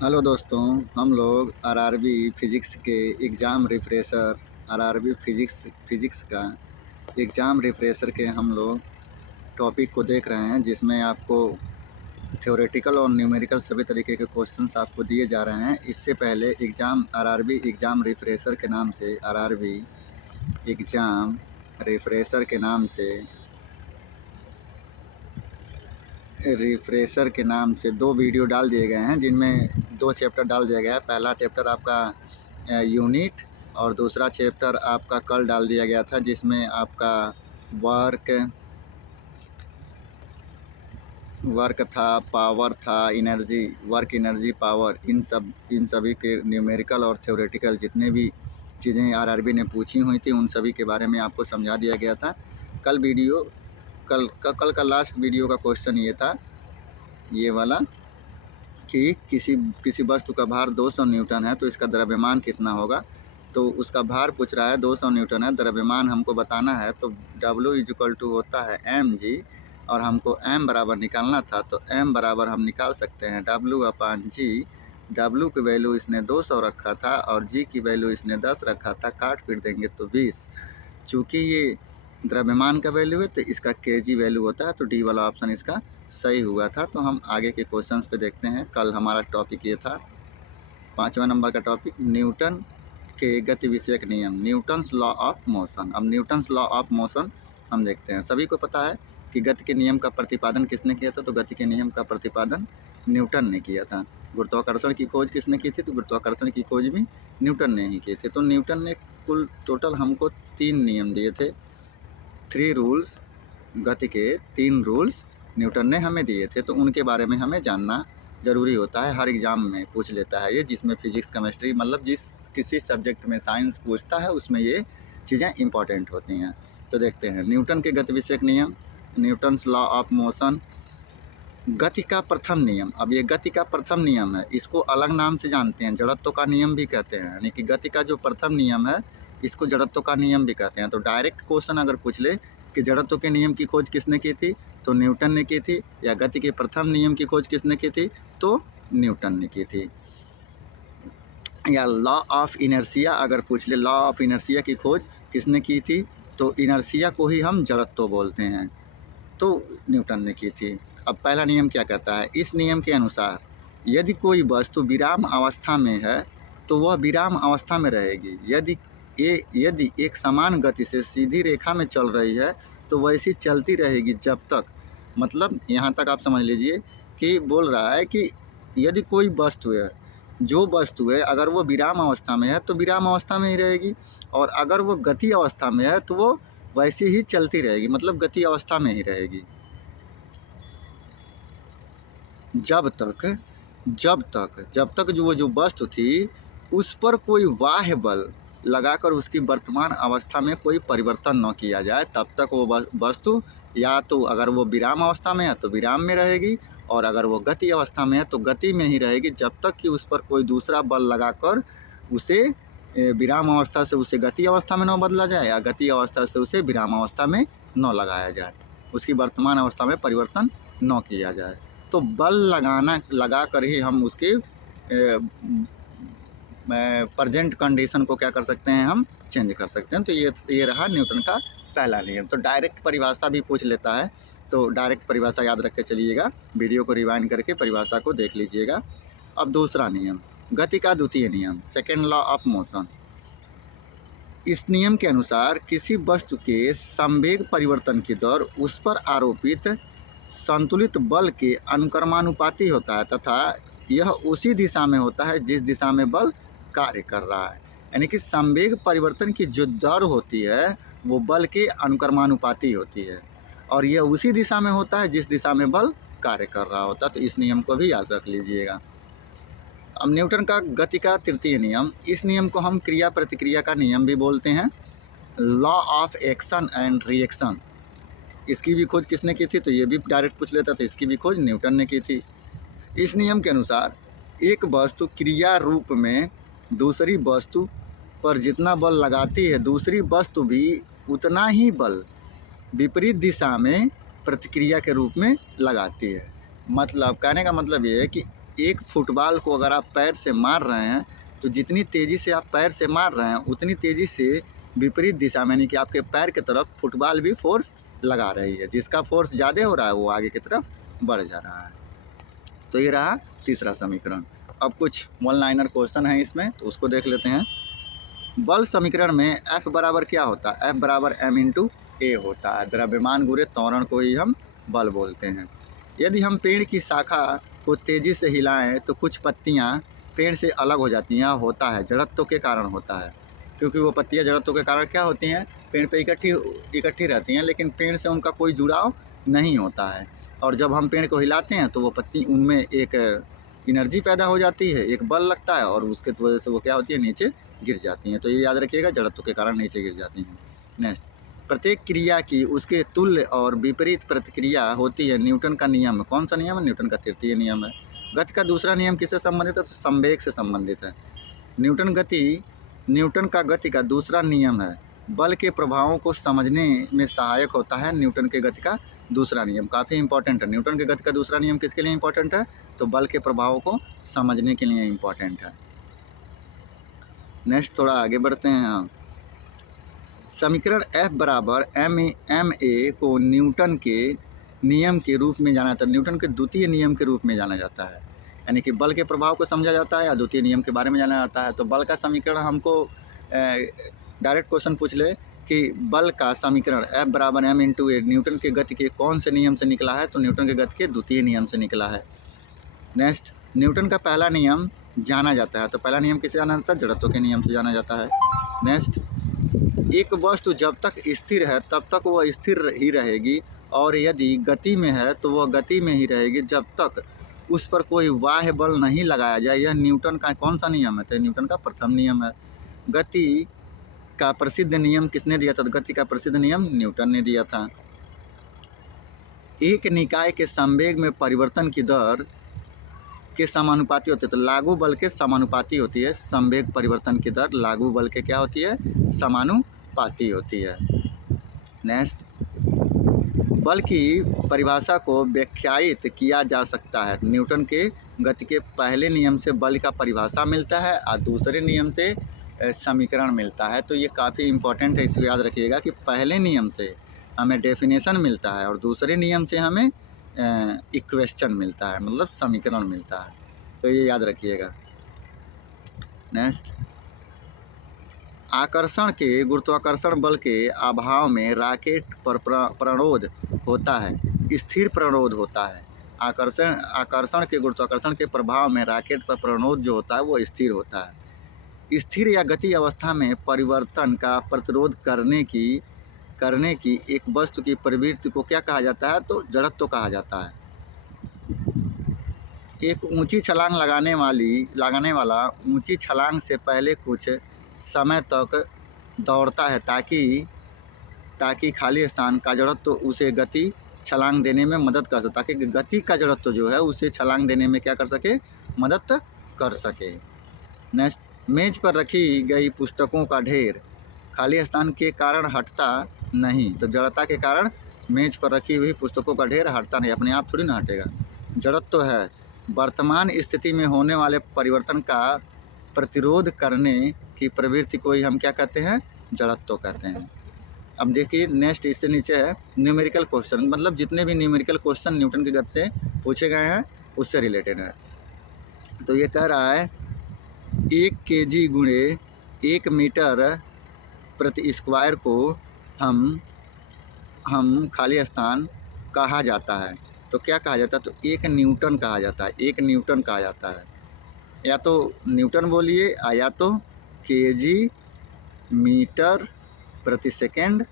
Hello दोस्तों, हम लोग आरआरबी फिज़िक्स के एग्ज़ाम रिफ़्रेशर आरआरबी फिज़िक्स का एग्ज़ाम रिफ़्रेशर के हम लोग टॉपिक को देख रहे हैं, जिसमें आपको थ्योरेटिकल और न्यूमेरिकल सभी तरीके के क्वेश्चंस आपको दिए जा रहे हैं। इससे पहले आरआरबी एग्ज़ाम रिफ़्रेशर के नाम से एग्ज़ाम रिफ़्रेशर के नाम से रिफ़्रेशर के नाम से 2 वीडियो डाल दिए गए हैं, जिनमें 2 चैप्टर डाल दिया गया है। पहला चैप्टर आपका यूनिट और दूसरा चैप्टर आपका कल डाल दिया गया था, जिसमें आपका वर्क था, पावर था, एनर्जी पावर, इन सभी के न्यूमेरिकल और थ्योरेटिकल जितने भी चीज़ें आरआरबी ने पूछी हुई थी, उन सभी के बारे में आपको समझा दिया गया था। कल का लास्ट वीडियो का क्वेश्चन ये था, ये वाला, कि किसी वस्तु का भार 200 न्यूटन है तो इसका द्रव्यमान कितना होगा। तो उसका भार पूछ रहा है, 200 न्यूटन है, द्रव्यमान हमको बताना है। तो W होता है mg, और हमको m बराबर निकालना था। तो m बराबर हम निकाल सकते हैं W/g। W की वैल्यू इसने 200 रखा था और g की वैल्यू इसने 10 रखा था। काट पीट देंगे तो 20। चूँकि ये द्रव्यमान का वैल्यू है तो इसका kg वैल्यू होता है, तो डी वाला ऑप्शन इसका सही हुआ था। तो हम आगे के क्वेश्चंस पे देखते हैं। कल हमारा टॉपिक ये था, 5वां नंबर का टॉपिक, न्यूटन के गति विषयक नियम, न्यूटन्स लॉ ऑफ मोशन। अब न्यूटन्स लॉ ऑफ मोशन हम देखते हैं। सभी को पता है कि गति के नियम का प्रतिपादन किसने किया था। तो गति के नियम का प्रतिपादन न्यूटन ने किया था। गुरुत्वाकर्षण की खोज किसने की थी। तो गुरुत्वाकर्षण की खोज भी न्यूटन ने ही की थी। तो न्यूटन ने कुल टोटल हमको 3 नियम दिए थे। 3 रूल्स, गति के 3 रूल्स न्यूटन ने हमें दिए थे। तो उनके बारे में हमें जानना ज़रूरी होता है। हर एग्ज़ाम में पूछ लेता है ये, जिसमें फिज़िक्स केमिस्ट्री, मतलब किसी सब्जेक्ट में साइंस पूछता है उसमें ये चीज़ें इंपॉर्टेंट होती हैं। तो देखते हैं न्यूटन के गति विषयक नियम, न्यूटन्स लॉ ऑफ मोशन। गति का प्रथम नियम, अब ये गति का प्रथम नियम है, इसको अलग नाम से जानते हैं, जड़त्व का नियम भी कहते हैं। यानी कि गति का जो प्रथम नियम है इसको जड़त्व का नियम भी कहते हैं। तो डायरेक्ट क्वेश्चन अगर पूछ ले कि जड़त्व के नियम की खोज किसने की थी, तो न्यूटन ने की थी। या गति के प्रथम नियम की खोज किसने की थी, तो न्यूटन ने की थी। या लॉ ऑफ इनर्शिया अगर पूछ ले, लॉ ऑफ इनर्शिया की खोज किसने की थी, तो इनर्शिया को ही हम जड़त्व बोलते हैं, तो न्यूटन ने की थी। अब पहला नियम क्या कहता है, इस नियम के अनुसार यदि कोई वस्तु विराम अवस्था में है तो वह विराम अवस्था में रहेगी। यदि एक समान गति से सीधी रेखा में चल रही है तो वैसी चलती रहेगी जब तक, मतलब यहाँ तक आप समझ लीजिए कि बोल रहा है कि यदि कोई वस्तु है, जो वस्तु है अगर वो विराम अवस्था में है तो विराम अवस्था में ही रहेगी, और अगर वो गति अवस्था में है तो वो वैसे ही चलती रहेगी, मतलब गति अवस्था में ही रहेगी जब तक जो वस्तु थी उस पर कोई बाह्य बल लगाकर उसकी वर्तमान अवस्था में कोई परिवर्तन न किया जाए, तब तक वो वस्तु, या तो अगर वो विराम अवस्था में है तो विराम में रहेगी, और अगर वो गति अवस्था में है तो गति में ही रहेगी, जब तक कि उस पर कोई दूसरा बल लगाकर उसे विराम अवस्था से उसे गति अवस्था में न बदला जाए, या गति अवस्था से उसे विराम अवस्था में न लगाया जाए, उसकी वर्तमान अवस्था में परिवर्तन न किया जाए। तो बल लगा कर ही हम उसके प्रेजेंट कंडीशन को क्या कर सकते हैं, हम चेंज कर सकते हैं। तो ये रहा न्यूटन का पहला नियम। तो डायरेक्ट परिभाषा भी पूछ लेता है, तो डायरेक्ट परिभाषा याद रख के चलिएगा, वीडियो को रिवाइंड करके परिभाषा को देख लीजिएगा। अब दूसरा नियम, गति का द्वितीय नियम, सेकेंड लॉ ऑफ मोशन। इस नियम के अनुसार किसी वस्तु के संवेग परिवर्तन की दर उस पर आरोपित संतुलित बल के अनुक्रमानुपाती होता है, तथा यह उसी दिशा में होता है जिस दिशा में बल कार्य कर रहा है। यानी कि संवेग परिवर्तन की जो दर होती है वो बल के अनुक्रमानुपाती होती है, और यह उसी दिशा में होता है जिस दिशा में बल कार्य कर रहा होता है। तो इस नियम को भी याद रख लीजिएगा। अब न्यूटन का गति का तृतीय नियम, इस नियम को हम क्रिया प्रतिक्रिया का नियम भी बोलते हैं, law of action and reaction. इसकी भी खोज किसने की थी, तो ये भी डायरेक्ट पूछ लेता, तो इसकी भी खोज न्यूटन ने की थी। इस नियम के अनुसार एक वस्तु क्रिया रूप में दूसरी वस्तु पर जितना बल लगाती है, दूसरी वस्तु भी उतना ही बल विपरीत दिशा में प्रतिक्रिया के रूप में लगाती है। मतलब कहने का मतलब ये है कि एक फुटबॉल को अगर आप पैर से मार रहे हैं तो जितनी तेज़ी से आप पैर से मार रहे हैं उतनी तेज़ी से विपरीत दिशा में यानी कि आपके पैर की तरफ फुटबॉल भी फोर्स लगा रही है। जिसका फोर्स ज़्यादा हो रहा है वो आगे की तरफ बढ़ जा रहा है। तो ये रहा तीसरा समीकरण। अब कुछ वन लाइनर क्वेश्चन है इसमें, तो उसको देख लेते हैं। बल समीकरण में F बराबर क्या होता है? F बराबर m/a होता है। द्रव्यमान गुणे त्वरण को ही हम बल बोलते हैं। यदि हम पेड़ की शाखा को तेज़ी से हिलाएं तो कुछ पत्तियां पेड़ से अलग हो जाती हैं। होता है जड़त्व के कारण होता है, क्योंकि वो पत्तियां जड़त्व के कारण क्या होती हैं, पेड़ पे इकट्ठी रहती हैं, लेकिन पेड़ से उनका कोई जुड़ाव नहीं होता है। और जब हम पेड़ को हिलाते हैं तो वो पत्ती उनमें एक एनर्जी पैदा हो जाती है, एक बल लगता है और उसके वजह से वो क्या होती है, नीचे गिर जाती हैं। तो ये याद रखिएगा, जड़त्व के कारण नीचे गिर जाती हैं। नेक्स्ट, प्रत्येक क्रिया की उसके तुल्य और विपरीत प्रतिक्रिया होती है। न्यूटन का नियम है। कौन सा नियम है? न्यूटन का तृतीय नियम है। गति का दूसरा नियम किससे संबंधित है? तो संवेग से संबंधित है। न्यूटन का गति का दूसरा नियम है। बल के प्रभावों को समझने में सहायक होता है। न्यूटन के गति का दूसरा नियम काफ़ी इंपॉर्टेंट है। न्यूटन के गति का दूसरा नियम किसके लिए इंपॉर्टेंट है? तो बल के प्रभावों को समझने के लिए इंपॉर्टेंट है। नेक्स्ट, थोड़ा आगे बढ़ते हैं। हाँ, समीकरण F बराबर ma को न्यूटन के नियम के रूप में जाना जाता है। न्यूटन के द्वितीय नियम के रूप में जाना जाता है, यानी कि बल के प्रभाव को समझा जाता है या द्वितीय नियम के बारे में जाना जाता है। तो बल का समीकरण हमको डायरेक्ट क्वेश्चन पूछ ले कि बल का समीकरण F बराबर m/a न्यूटन के गति के कौन से नियम से निकला है? तो न्यूटन के गति के द्वितीय नियम से निकला है। नेक्स्ट, न्यूटन का पहला नियम जाना जाता है। तो पहला नियम किससे जाना जाता है? जड़त्व के नियम से जाना जाता है। नेक्स्ट, एक वस्तु जब तक स्थिर है तब तक वह स्थिर ही रहेगी, और यदि गति में है तो वह गति में ही रहेगी जब तक उस पर कोई बाह्य बल नहीं लगाया जाए। यह न्यूटन का कौन सा नियम है? तो न्यूटन का प्रथम नियम है। गति का प्रसिद्ध नियम किसने दिया था? गति का प्रसिद्ध नियम न्यूटन ने दिया था। एक निकाय के संवेग में परिवर्तन की दर के समानुपाती होती है। तो लागू बल के समानुपाती होती है। संवेग परिवर्तन की दर लागू बल के क्या होती है? समानुपाती होती है। नेक्स्ट, बल की परिभाषा को व्याख्यायित किया जा सकता है। न्यूटन के गति के पहले नियम से बल का परिभाषा मिलता है और दूसरे नियम से समीकरण मिलता है। तो ये काफ़ी इंपॉर्टेंट है, इसको याद रखिएगा कि पहले नियम से हमें डेफिनेशन मिलता है और दूसरे नियम से हमें इक्वेशन मिलता है, मतलब समीकरण मिलता है। तो ये याद रखिएगा। नेक्स्ट, आकर्षण के गुरुत्वाकर्षण बल के अभाव में रॉकेट पर प्रणोद होता है, स्थिर प्रणोद होता है। आकर्षण के गुरुत्वाकर्षण के प्रभाव में रॉकेट पर प्रणोद जो होता है वो स्थिर होता है। स्थिर या गति अवस्था में परिवर्तन का प्रतिरोध करने की एक वस्तु की प्रवृत्ति को क्या कहा जाता है? तो जड़त्व कहा जाता है। एक ऊंची छलांग लगाने वाला ऊंची छलांग से पहले कुछ समय तक दौड़ता है ताकि खाली स्थान का जड़त्व उसे गति छलांग देने में मदद कर सके, ताकि गति का जड़त्व जो है उसे छलांग देने में क्या कर सके? मदद कर सके। नेक्स्ट, मेज पर रखी गई पुस्तकों का ढेर खाली स्थान के कारण हटता नहीं। तो जड़ता के कारण मेज पर रखी हुई पुस्तकों का ढेर हटता नहीं, अपने आप थोड़ी ना हटेगा। जड़त्व है वर्तमान स्थिति में होने वाले परिवर्तन का प्रतिरोध करने की प्रवृत्ति को ही हम क्या कहते हैं? जड़त्व कहते हैं। अब देखिए नेक्स्ट, इससे नीचे है न्यूमेरिकल क्वेश्चन, मतलब जितने भी न्यूमेरिकल क्वेश्चन न्यूटन की गति से पूछे गए हैं उससे रिलेटेड है। तो ये कह रहा है 1 kg गुणे 1 मीटर प्रति स्क्वायर को हम खाली स्थान कहा जाता है। तो क्या कहा जाता है? तो 1 न्यूटन कहा जाता है। 1 न्यूटन कहा जाता है, या तो न्यूटन बोलिए या तो kg मीटर प्रति सेकेंड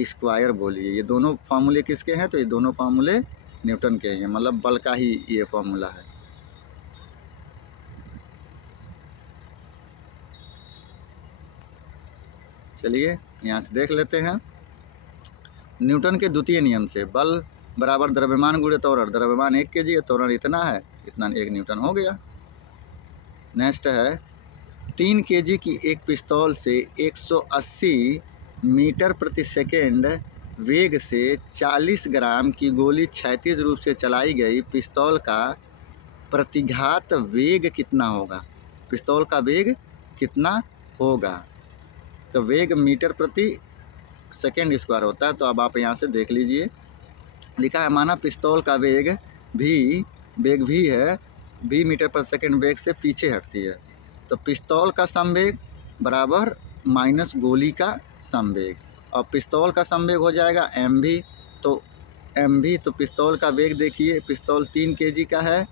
स्क्वायर बोलिए। ये दोनों फार्मूले किसके हैं? तो ये दोनों फार्मूले न्यूटन के हैं, मतलब बल का ही ये फार्मूला है। चलिए यहाँ से देख लेते हैं। न्यूटन के द्वितीय नियम से बल बराबर द्रव्यमान गुणे त्वरण। द्रव्यमान 1 kg है, त्वरण इतना है, इतना 1 न्यूटन हो गया। नेक्स्ट है 3 kg की एक पिस्तौल से 180 मीटर प्रति सेकेंड वेग से 40 ग्राम की गोली क्षैतिज रूप से चलाई गई। पिस्तौल का प्रतिघात वेग कितना होगा, पिस्तौल का वेग कितना होगा। तो वेग मीटर प्रति सेकेंड स्क्वायर होता है। तो अब आप यहाँ से देख लीजिए, लिखा है माना पिस्तौल का वेग भी है, भी मीटर पर सेकेंड वेग से पीछे हटती है। तो पिस्तौल का समवेग बराबर माइनस गोली का समवेग, और पिस्तौल का समवेग हो जाएगा mv। तो mv, तो पिस्तौल का वेग देखिए, पिस्तौल 3 kg का है,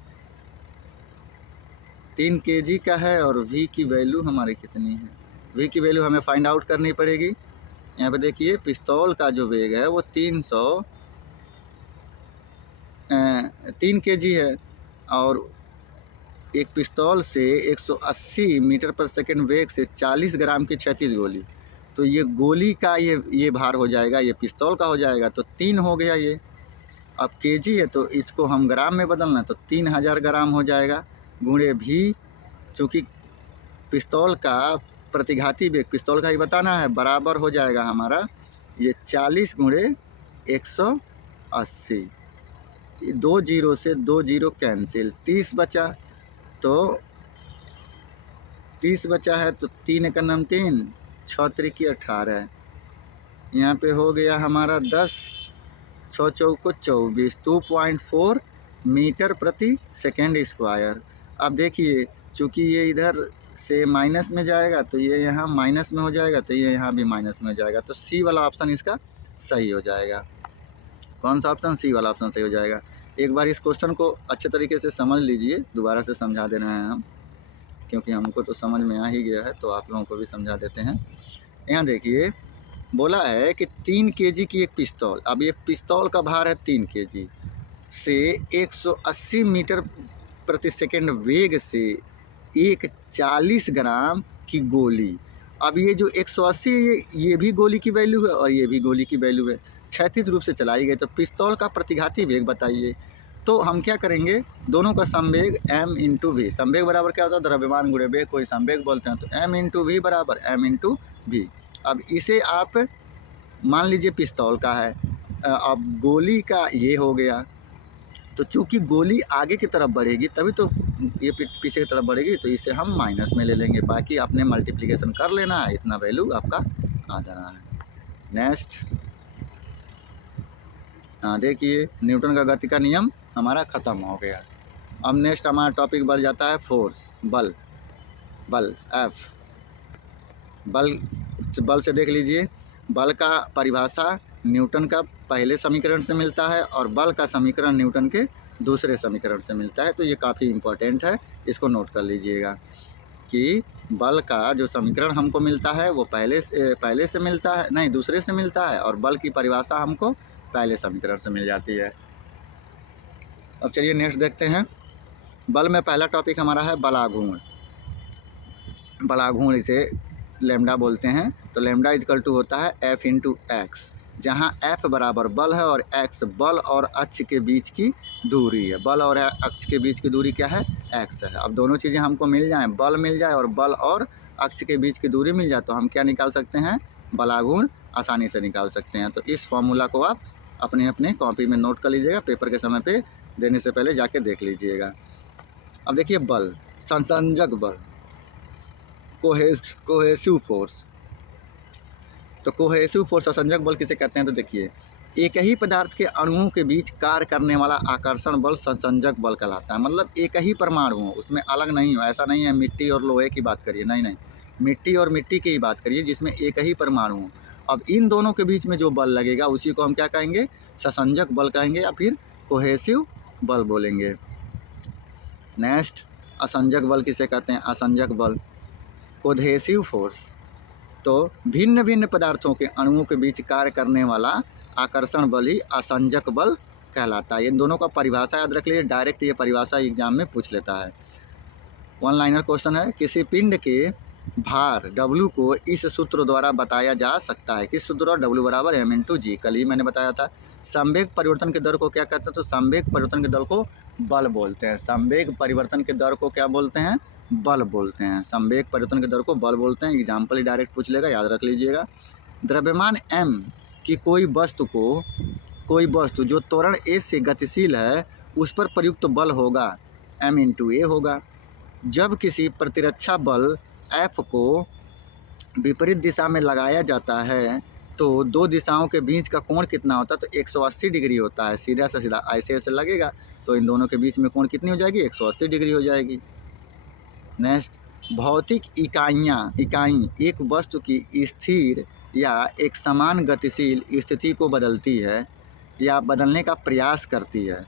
3 kg का है, और v की वैल्यू हमारी कितनी है, v की वैल्यू हमें फाइंड आउट करनी पड़ेगी। यहाँ पे देखिए पिस्तौल का जो वेग है वो 3 kg है, और एक पिस्तौल से 180 मीटर पर सेकंड वेग से 40 ग्राम की क्षैतिज गोली, तो ये गोली का ये भार हो जाएगा, ये पिस्तौल का हो जाएगा। तो 3 हो गया ये। अब केजी है तो इसको हम ग्राम में बदलना, तो 3000 ग्राम हो जाएगा, गुणे भी, चूँकि पिस्तौल का प्रतिघाती वेग पिस्तौल का ही बताना है, बराबर हो जाएगा हमारा ये 40 गुणे 180, 2 जीरो से 2 जीरो कैंसिल, 30 बचा। तो 30 बचा है, तो 3 एकम 3, 6 त्रिकी 18, यहाँ पे हो गया हमारा 10, 6 चौको 24, 2.4 मीटर प्रति सेकेंड स्क्वायर। अब देखिए चूँकि ये इधर से माइनस में जाएगा तो ये यहाँ माइनस में हो जाएगा, तो ये यहाँ भी माइनस में हो जाएगा, तो सी वाला ऑप्शन इसका सही हो जाएगा। कौन सा ऑप्शन, सी वाला ऑप्शन सही हो जाएगा। एक बार इस क्वेश्चन को अच्छे तरीके से समझ लीजिए, दोबारा से समझा दे रहे हैं हम, क्योंकि हमको तो समझ में आ ही गया है, तो आप लोगों को भी समझा देते हैं। यहाँ देखिए बोला है कि 3 kg की एक पिस्तौल, अब ये पिस्तौल का भार है 3 kg, से 180 मीटर प्रति सेकेंड वेग से एक 40 ग्राम की गोली। अब ये जो 180 ये भी गोली की वैल्यू है और ये भी गोली की वैल्यू है, क्षैतिज रूप से चलाई गई। तो पिस्तौल का प्रतिघाती वेग बताइए। तो हम क्या करेंगे, दोनों का समवेग m इंटू वी, समवेग बराबर क्या होता है, द्रव्यमान गुणे वेग, कोई समवेग बोलते हैं, तो m इंटू वी बराबर m इंटू वी। अब इसे आप मान लीजिए पिस्तौल का है, अब गोली का ये हो गया, तो चूँकि गोली आगे की तरफ बढ़ेगी तभी तो ये पीछे की तरफ बढ़ेगी, तो इसे हम माइनस में ले लेंगे, बाकी आपने मल्टीप्लिकेशन कर लेना है, इतना वैल्यू आपका आ जाना है। नेक्स्ट, हाँ देखिए न्यूटन का गति का नियम हमारा ख़त्म हो गया। अब नेक्स्ट हमारा टॉपिक बढ़ जाता है फोर्स, बल। एफ, बल से देख लीजिए, बल का परिभाषा न्यूटन का पहले समीकरण से मिलता है और बल का समीकरण न्यूटन के दूसरे समीकरण से मिलता है। तो ये काफ़ी इम्पोर्टेंट है, इसको नोट कर लीजिएगा कि बल का जो समीकरण हमको मिलता है वो पहले से मिलता है, नहीं दूसरे से मिलता है, और बल की परिभाषा हमको पहले समीकरण से मिल जाती है। अब चलिए नेक्स्ट देखते हैं। बल में पहला टॉपिक हमारा है बलाघूर्ण। बलाघूर्ण इसे लैम्डा बोलते हैं। तो लैम्डा इजकल टू होता है एफ इंटू एक्स, जहाँ एफ बराबर बल है और एक्स बल और अक्ष के बीच की दूरी है। बल और अक्ष के बीच की दूरी क्या है, एक्स है। अब दोनों चीज़ें हमको मिल जाएं, बल मिल जाए और बल और अक्ष के बीच की दूरी मिल जाए, तो हम क्या निकाल सकते हैं, बलाघूर्ण आसानी से निकाल सकते हैं। तो इस फॉर्मूला को आप अपने अपने कॉपी में नोट कर लीजिएगा, पेपर के समय पे देने से पहले जाके देख लीजिएगा। अब देखिए बल, संसंजक बल, कोहेसिव फोर्स। तो कोहेसिव फोर्स संसंजक बल किसे कहते हैं, तो देखिए एक ही पदार्थ के अणुओं के बीच कार्य करने वाला आकर्षण बल संसंजक बल कहलाता है। मतलब एक ही परमाणु हो, उसमें अलग नहीं हो, ऐसा नहीं है मिट्टी और लोहे की बात करिए, नहीं, मिट्टी और मिट्टी की ही बात करिए जिसमें एक ही परमाणु हो। अब इन दोनों के बीच में जो बल लगेगा उसी को हम क्या कहेंगे, संसंजक बल कहेंगे या फिर कोहेसिव बल बोलेंगे। नेक्स्ट, असंजक बल किसे कहते हैं, असंजक बल, कोहेसिव फोर्स। तो भिन्न भिन्न पदार्थों के अणुओं के बीच कार्य करने वाला आकर्षण बल ही असंजक बल कहलाता है। इन दोनों का परिभाषा याद रख लीजिए, डायरेक्ट ये परिभाषा एग्जाम में पूछ लेता है। वन लाइनर क्वेश्चन है, किसी पिंड के भार W को इस सूत्र द्वारा बताया जा सकता है। किस सूत्र द्वारा, W बराबर m इंटू जी, कल ही मैंने बताया था। संवेग परिवर्तन के दर को क्या कहते हैं, तो संवेग परिवर्तन के दर को बल बोलते हैं। संवेग परिवर्तन के दर को क्या बोलते हैं, बल बोलते हैं। संवेग परिवर्तन के दर को बल बोलते हैं। एग्जाम्पल ही डायरेक्ट पूछ लेगा, याद रख लीजिएगा। द्रव्यमान m की कोई वस्तु जो त्वरण a से गतिशील है उस पर प्रयुक्त बल होगा m इंटू ए होगा। जब किसी प्रतिरक्षा बल F को विपरीत दिशा में लगाया जाता है तो दो दिशाओं के बीच का कोण कितना होता है? तो 180 डिग्री होता है। सीधा से सीधा ऐसे ऐसे लगेगा तो इन दोनों के बीच में कोण कितनी हो जाएगी? 180 डिग्री हो जाएगी। नेक्स्ट, भौतिक इकाई एक वस्तु की स्थिर या एक समान गतिशील स्थिति को बदलती है या बदलने का प्रयास करती है।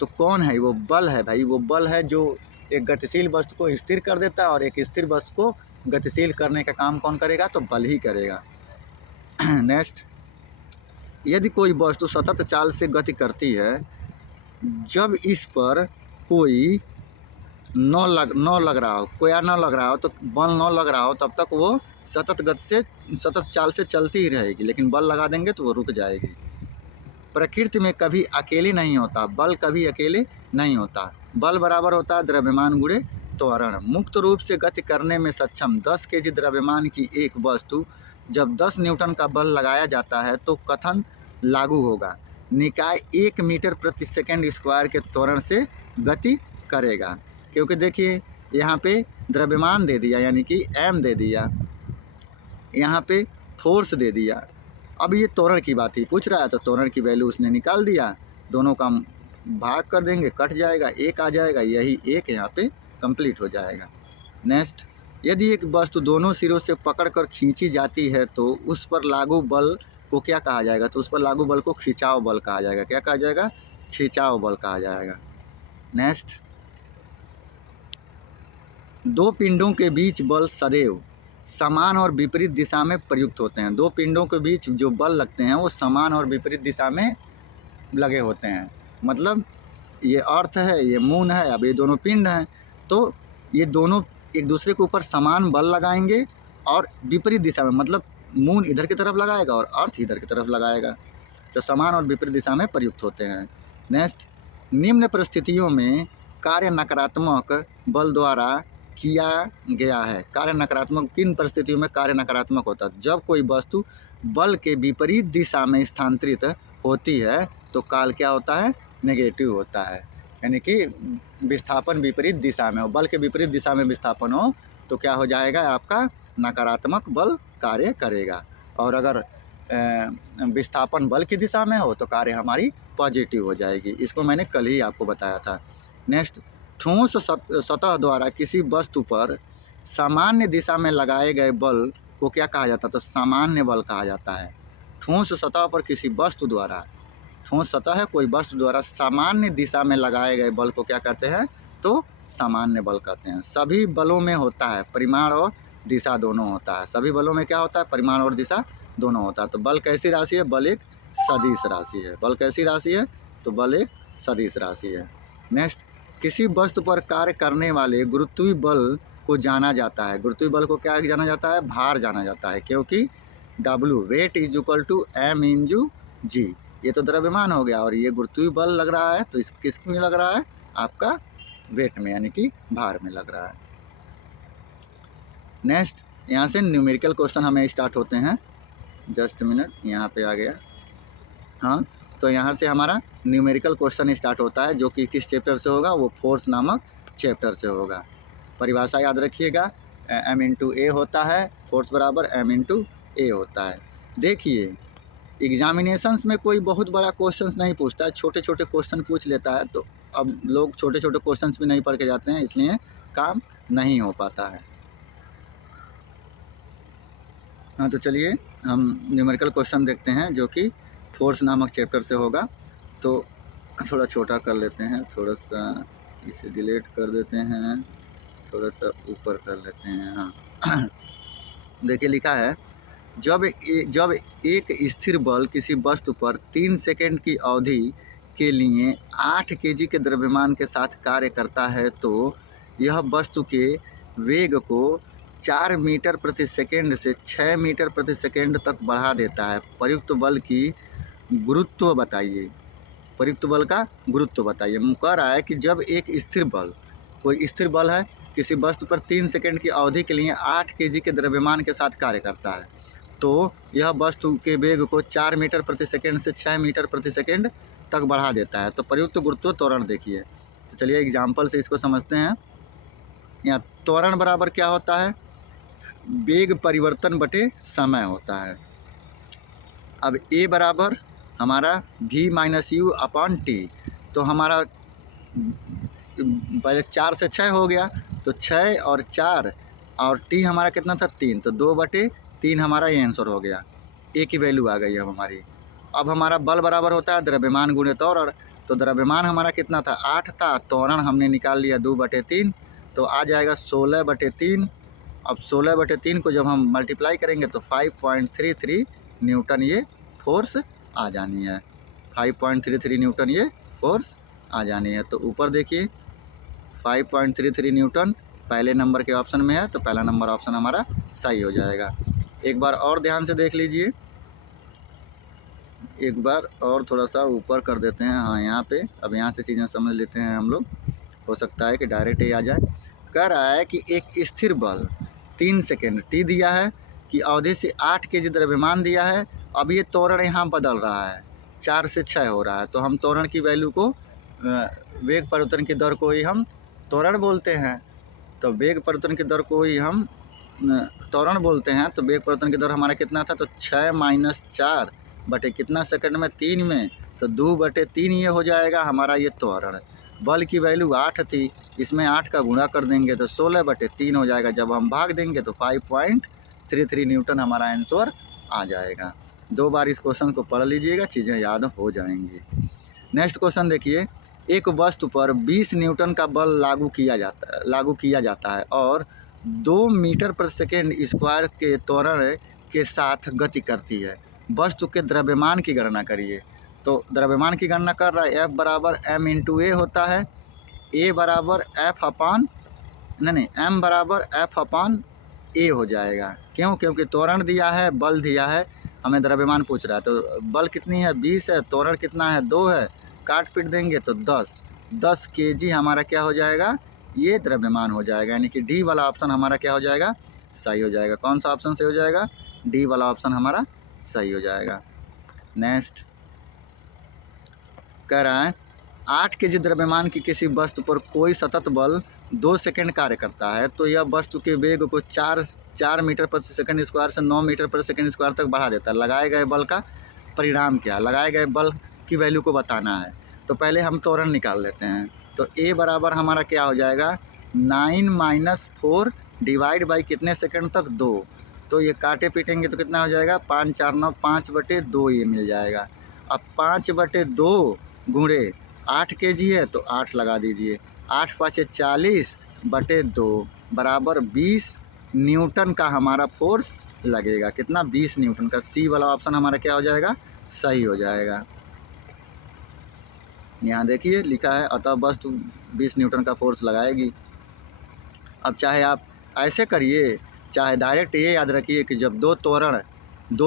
तो कौन है वो? बल है भाई। वो बल है जो एक गतिशील वस्तु को स्थिर कर देता है, और एक स्थिर वस्तु को गतिशील करने का काम कौन करेगा? तो बल ही करेगा। नेक्स्ट, यदि कोई वस्तु सतत चाल से गति करती है, जब इस पर कोई न लग रहा हो, कोया न लग रहा हो, तो बल न लग रहा हो, तब तक वो सतत चाल से चलती ही रहेगी। लेकिन बल लगा देंगे तो वो रुक जाएगी। प्रकृति में कभी अकेले नहीं होता, बल कभी अकेले नहीं होता। बल बराबर होता है द्रव्यमान गुणे त्वरण। मुक्त रूप से गति करने में सक्षम 10 केजी द्रव्यमान की एक वस्तु जब 10 न्यूटन का बल लगाया जाता है तो कथन लागू होगा। निकाय 1 मीटर प्रति सेकंड स्क्वायर के त्वरण से गति करेगा। क्योंकि देखिए यहाँ पे द्रव्यमान दे दिया, यानी कि m दे दिया, यहाँ पे फोर्स दे दिया। अब ये त्वरण की बात ही पूछ रहा है तो त्वरण की वैल्यू उसने निकाल दिया। दोनों का भाग कर देंगे, कट जाएगा, 1 आ जाएगा, यही 1 यहाँ पे कंप्लीट हो जाएगा। नेक्स्ट, यदि एक वस्तु दोनों सिरों से पकड़कर खींची जाती है तो उस पर लागू बल को क्या कहा जाएगा? तो उस पर लागू बल को खिंचाव बल कहा जाएगा। क्या कहा जाएगा? खिंचाव बल कहा जाएगा। नेक्स्ट, दो पिंडों के बीच बल सदैव समान और विपरीत दिशा में प्रयुक्त होते हैं। दो पिंडों के बीच जो बल लगते हैं वो समान और विपरीत दिशा में लगे होते हैं। मतलब ये अर्थ है, ये मून है, अब ये दोनों पिंड हैं, तो ये दोनों एक दूसरे के ऊपर समान बल लगाएंगे और विपरीत दिशा में, मतलब मून इधर की तरफ लगाएगा और अर्थ इधर की तरफ लगाएगा, तो समान और विपरीत दिशा में प्रयुक्त होते हैं। नेक्स्ट, निम्न परिस्थितियों में कार्य नकारात्मक बल द्वारा किया गया है। कार्य नकारात्मक किन परिस्थितियों में कार्य नकारात्मक होता है? जब कोई वस्तु बल के विपरीत दिशा में स्थानांतरित होती है तो काल क्या होता है? नेगेटिव होता है। यानी कि विस्थापन विपरीत दिशा में हो, बल के विपरीत दिशा में विस्थापन हो तो क्या हो जाएगा? आपका नकारात्मक बल कार्य करेगा। और अगर विस्थापन बल की दिशा में हो तो कार्य हमारी पॉजिटिव हो जाएगी। इसको मैंने कल ही आपको बताया था। नेक्स्ट, ठोस सतह द्वारा किसी वस्तु पर सामान्य दिशा में लगाए गए बल को क्या कहा जाता है? तो सामान्य बल कहा जाता है। ठोस सतह पर किसी वस्तु द्वारा, ठोस सतह है कोई वस्तु द्वारा सामान्य दिशा में लगाए गए बल को क्या कहते हैं? तो सामान्य बल कहते हैं। सभी बलों में होता है परिमाण और दिशा दोनों होता है। सभी बलों में क्या होता है? परिमाण और दिशा दोनों होता है। तो बल कैसी राशि है? बल एक सदिश राशि है। बल कैसी राशि है? तो बल एक सदिश राशि है। नेक्स्ट, किसी वस्तु पर कार्य करने वाले गुरुत्वीय बल को जाना जाता है। गुरुत्वीय बल को क्या जाना जाता है? भार जाना जाता है, क्योंकि W weight is equal to m into G. ये तो द्रव्यमान हो गया और ये गुरुत्वीय बल लग रहा है, तो इस किस में लग रहा है? आपका वेट में, यानी कि भार में लग रहा है। नेक्स्ट, यहाँ से न्यूमेरिकल क्वेश्चन हमें स्टार्ट होते हैं। जस्ट मिनट, यहाँ पे आ गया। हाँ, तो यहाँ से हमारा न्यूमेरिकल क्वेश्चन स्टार्ट होता है, जो कि किस चैप्टर से होगा? वो फोर्स नामक चैप्टर से होगा। परिभाषा याद रखिएगा, m इंटू ए होता है, फोर्स बराबर m इंटू ए होता है। देखिए, एग्जामिनेशंस में कोई बहुत बड़ा क्वेश्चन नहीं पूछता है, छोटे छोटे क्वेश्चन पूछ लेता है। तो अब लोग छोटे छोटे क्वेश्चन भी नहीं पढ़ के जाते हैं, इसलिए काम नहीं हो पाता है। हाँ, तो चलिए हम न्यूमेरिकल क्वेश्चन देखते हैं, जो कि फोर्स नामक चैप्टर से होगा। तो थोड़ा छोटा कर लेते हैं, थोड़ा सा इसे डिलीट कर देते हैं, थोड़ा सा ऊपर कर लेते हैं। हाँ देखिए, लिखा है, जब एक स्थिर बल किसी वस्तु पर 3 सेकंड की अवधि के लिए 8 केजी के द्रव्यमान के साथ कार्य करता है तो यह वस्तु के वेग को 4 मीटर प्रति सेकंड से 6 मीटर प्रति सेकंड तक बढ़ा देता है। प्रयुक्त बल की गुरुत्व बताइए। प्रयुक्त बल का गुरुत्व बताइए। कह रहा है कि जब एक स्थिर बल, कोई स्थिर बल है, किसी वस्तु पर 3 सेकंड की अवधि के लिए 8 केजी के द्रव्यमान के साथ कार्य करता है तो यह वस्तु के वेग को 4 मीटर प्रति सेकंड से 6 मीटर प्रति सेकंड तक बढ़ा देता है। तो प्रयुक्त गुरुत्व त्वरण देखिए। तो चलिए एग्जाम्पल से इसको समझते हैं। यहाँ त्वरण बराबर क्या होता है, वेग परिवर्तन बटे समय होता है। अब ए बराबर हमारा v minus you upon T, तो हमारा पहले 4 से 6 हो गया, तो 6 और 4 और टी हमारा कितना था 3, तो 2/3 हमारा ये आंसर हो गया। ए की वैल्यू आ गई अब हमारी। अब हमारा बल बराबर होता है द्रव्यमान गुणे त्वरण, तो द्रव्यमान हमारा कितना था 8 था, त्वरण हमने निकाल लिया 2/3, तो आ जाएगा 16/3। अब 16/3 को जब हम मल्टीप्लाई करेंगे तो 5.33 न्यूटन ये फोर्स आ जानी है। 5.33 न्यूटन ये फोर्स आ जानी है। तो ऊपर देखिए 5.33 न्यूटन पहले नंबर के ऑप्शन में है, तो पहला नंबर ऑप्शन हमारा सही हो जाएगा। एक बार और ध्यान से देख लीजिए, एक बार और थोड़ा सा ऊपर कर देते हैं। हाँ यहाँ पे अब यहाँ से चीज़ें समझ लेते हैं हम लोग, हो सकता है कि डायरेक्ट ही आ जाए। कह रहा है कि एक स्थिर बल 3 सेकेंड टी दिया है कि अवधि से 8 kg द्रव्यमान दिया है। अब ये त्वरण यहाँ बदल रहा है, 4 से 6 हो रहा है, तो हम त्वरण की वैल्यू को वेग परिवर्तन की दर को ही हम त्वरण बोलते हैं। तो वेग परिवर्तन की दर को ही हम त्वरण बोलते हैं। तो वेग परिवर्तन की दर हमारा कितना था, तो 6 - 4 बटे कितना सेकंड में 3 में, तो 2/3 ये हो जाएगा हमारा ये त्वरण। बल की वैल्यू 8 थी, इसमें 8 का गुणा कर देंगे तो 16/3 हो जाएगा। जब हम भाग देंगे तो 5.33 न्यूटन हमारा आंसर आ जाएगा। 2 बार इस क्वेश्चन को पढ़ लीजिएगा, चीज़ें याद हो जाएंगी। नेक्स्ट क्वेश्चन देखिए, एक वस्तु पर 20 न्यूटन का बल लागू किया जाता है और 2 मीटर प्रति सेकेंड स्क्वायर के त्वरण के साथ गति करती है। वस्तु के द्रव्यमान की गणना करिए। तो द्रव्यमान की गणना कर रहा है, F बराबर m इंटू ए होता है, A बराबर F अपान M बराबर F अपान ए हो जाएगा। क्यों? क्योंकि त्वरण दिया है, बल दिया है, हमें द्रव्यमान पूछ रहा है। तो बल कितनी है 20 है, त्वरण कितना है 2 है, काट पीट देंगे तो 10 kg हमारा क्या हो जाएगा, ये द्रव्यमान हो जाएगा। यानी कि डी वाला ऑप्शन हमारा क्या हो जाएगा, सही हो जाएगा। कौन सा ऑप्शन सही हो जाएगा, डी वाला ऑप्शन हमारा सही हो जाएगा। नेक्स्ट कह रहा है 8 kg द्रव्यमान की किसी वस्तु पर कोई सतत बल 2 सेकंड कार्य करता है, तो यह वस्तु के वेग को 4 मीटर प्रति सेकंड स्क्वायर से 9 मीटर प्रति सेकंड स्क्वायर तक बढ़ा देता है। लगाए गए बल का परिणाम क्या, लगाए गए बल की वैल्यू को बताना है। तो पहले हम त्वरण निकाल लेते हैं। तो ए बराबर हमारा क्या हो जाएगा, 9 - 4 डिवाइड बाई कितने सेकंड तक 2, तो ये काटे पीटेंगे तो कितना हो जाएगा 5 × 4 = 9, 5/2 ये मिल जाएगा। अब 5/2 गुणे 8 kg है तो 8 लगा दीजिए, 8 × 5 = 40/2 बराबर 20 न्यूटन का हमारा फोर्स लगेगा। कितना, 20 न्यूटन का। सी वाला ऑप्शन हमारा क्या हो जाएगा, सही हो जाएगा। यहाँ देखिए लिखा है, अतः वस्तु 20 न्यूटन का फोर्स लगाएगी। अब चाहे आप ऐसे करिए, चाहे डायरेक्ट ये याद रखिए कि जब दो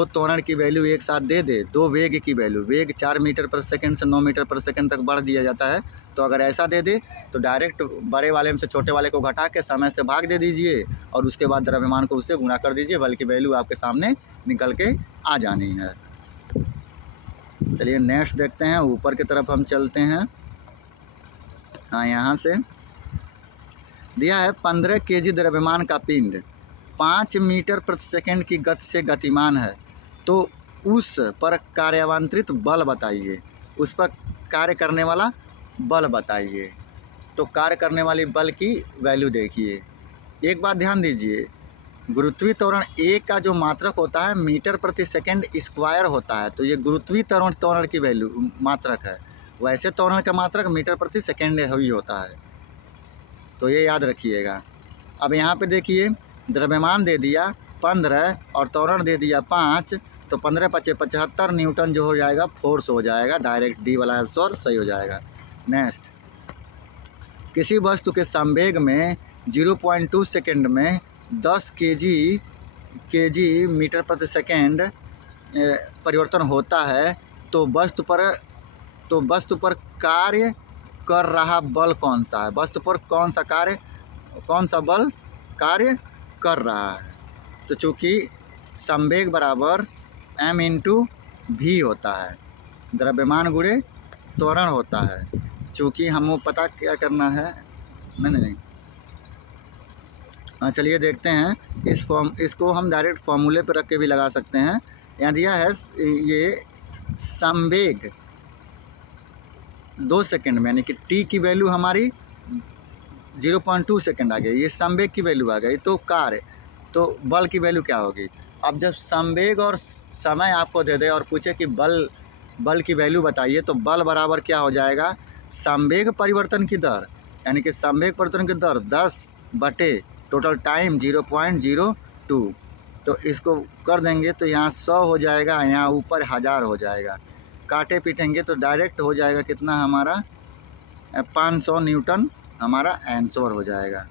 त्वरण की वैल्यू एक साथ दे दे, दो वेग की वैल्यू, वेग 4 मीटर प्रति सेकंड से 9 मीटर प्रति सेकंड तक बढ़ दिया जाता है, तो अगर ऐसा दे दे तो डायरेक्ट बड़े वाले में से छोटे वाले को घटा के समय से भाग दे दीजिए और उसके बाद द्रव्यमान को उससे गुणा कर दीजिए, बल की वैल्यू आपके सामने निकल के आ जानी है। चलिए नेक्स्ट देखते हैं, ऊपर की तरफ हम चलते हैं। हाँ, यहाँ से दिया है 15 kg द्रव्यमान का पिंड 5 मीटर प्रति सेकंड की गति से गतिमान है, तो उस पर कार्यान्वित बल बताइए, उस पर कार्य करने वाला बल बताइए। तो कार्य करने वाली बल की वैल्यू देखिए। एक बात ध्यान दीजिए, गुरुत्वीय त्वरण ए का जो मात्रक होता है मीटर प्रति सेकंड स्क्वायर होता है, तो ये गुरुत्वीय त्वरण की वैल्यू मात्रक है। वैसे त्वरण का मात्रक मीटर प्रति सेकंड ही होता है, तो ये याद रखिएगा। अब यहाँ पे देखिए, द्रव्यमान दे दिया 15 और त्वरण दे दिया 5, तो 15 × 5 = 75 न्यूटन जो हो जाएगा फोर्स हो जाएगा। डायरेक्ट डी वाला आंसर सही हो जाएगा। नेक्स्ट, किसी वस्तु के संवेग में 0.2 सेकंड में 10 kg मीटर प्रति सेकंड परिवर्तन होता है, तो वस्तु पर कार्य कर रहा बल कौन सा है, वस्तु पर कौन सा बल कार्य कर रहा है। तो चूँकि संवेग बराबर m × v होता है, द्रव्यमान गुणे त्वरण होता है, चूँकि हमको पता क्या करना है, नहीं हाँ चलिए देखते हैं। इसको हम डायरेक्ट फॉर्मूले पर रख के भी लगा सकते हैं। यहाँ दिया है ये संवेग 2 सेकंड में, यानी कि टी की वैल्यू हमारी 0.2 सेकंड आ गई, ये संवेग की वैल्यू आ गई। तो कार्य, तो बल की वैल्यू क्या होगी? अब जब संवेग और समय आपको दे दे और पूछे कि बल की वैल्यू बताइए, तो बल बराबर क्या हो जाएगा? संवेग परिवर्तन की दर, यानी कि संवेग परिवर्तन की दर 10 बटे टोटल टाइम 0.02। तो इसको कर देंगे तो यहाँ 100 हो जाएगा, यहाँ ऊपर 1000 हो जाएगा। काटे पीटेंगे तो डायरेक्ट हो जाएगा कितना हमारा 500 न्यूटन हमारा आंसर हो जाएगा।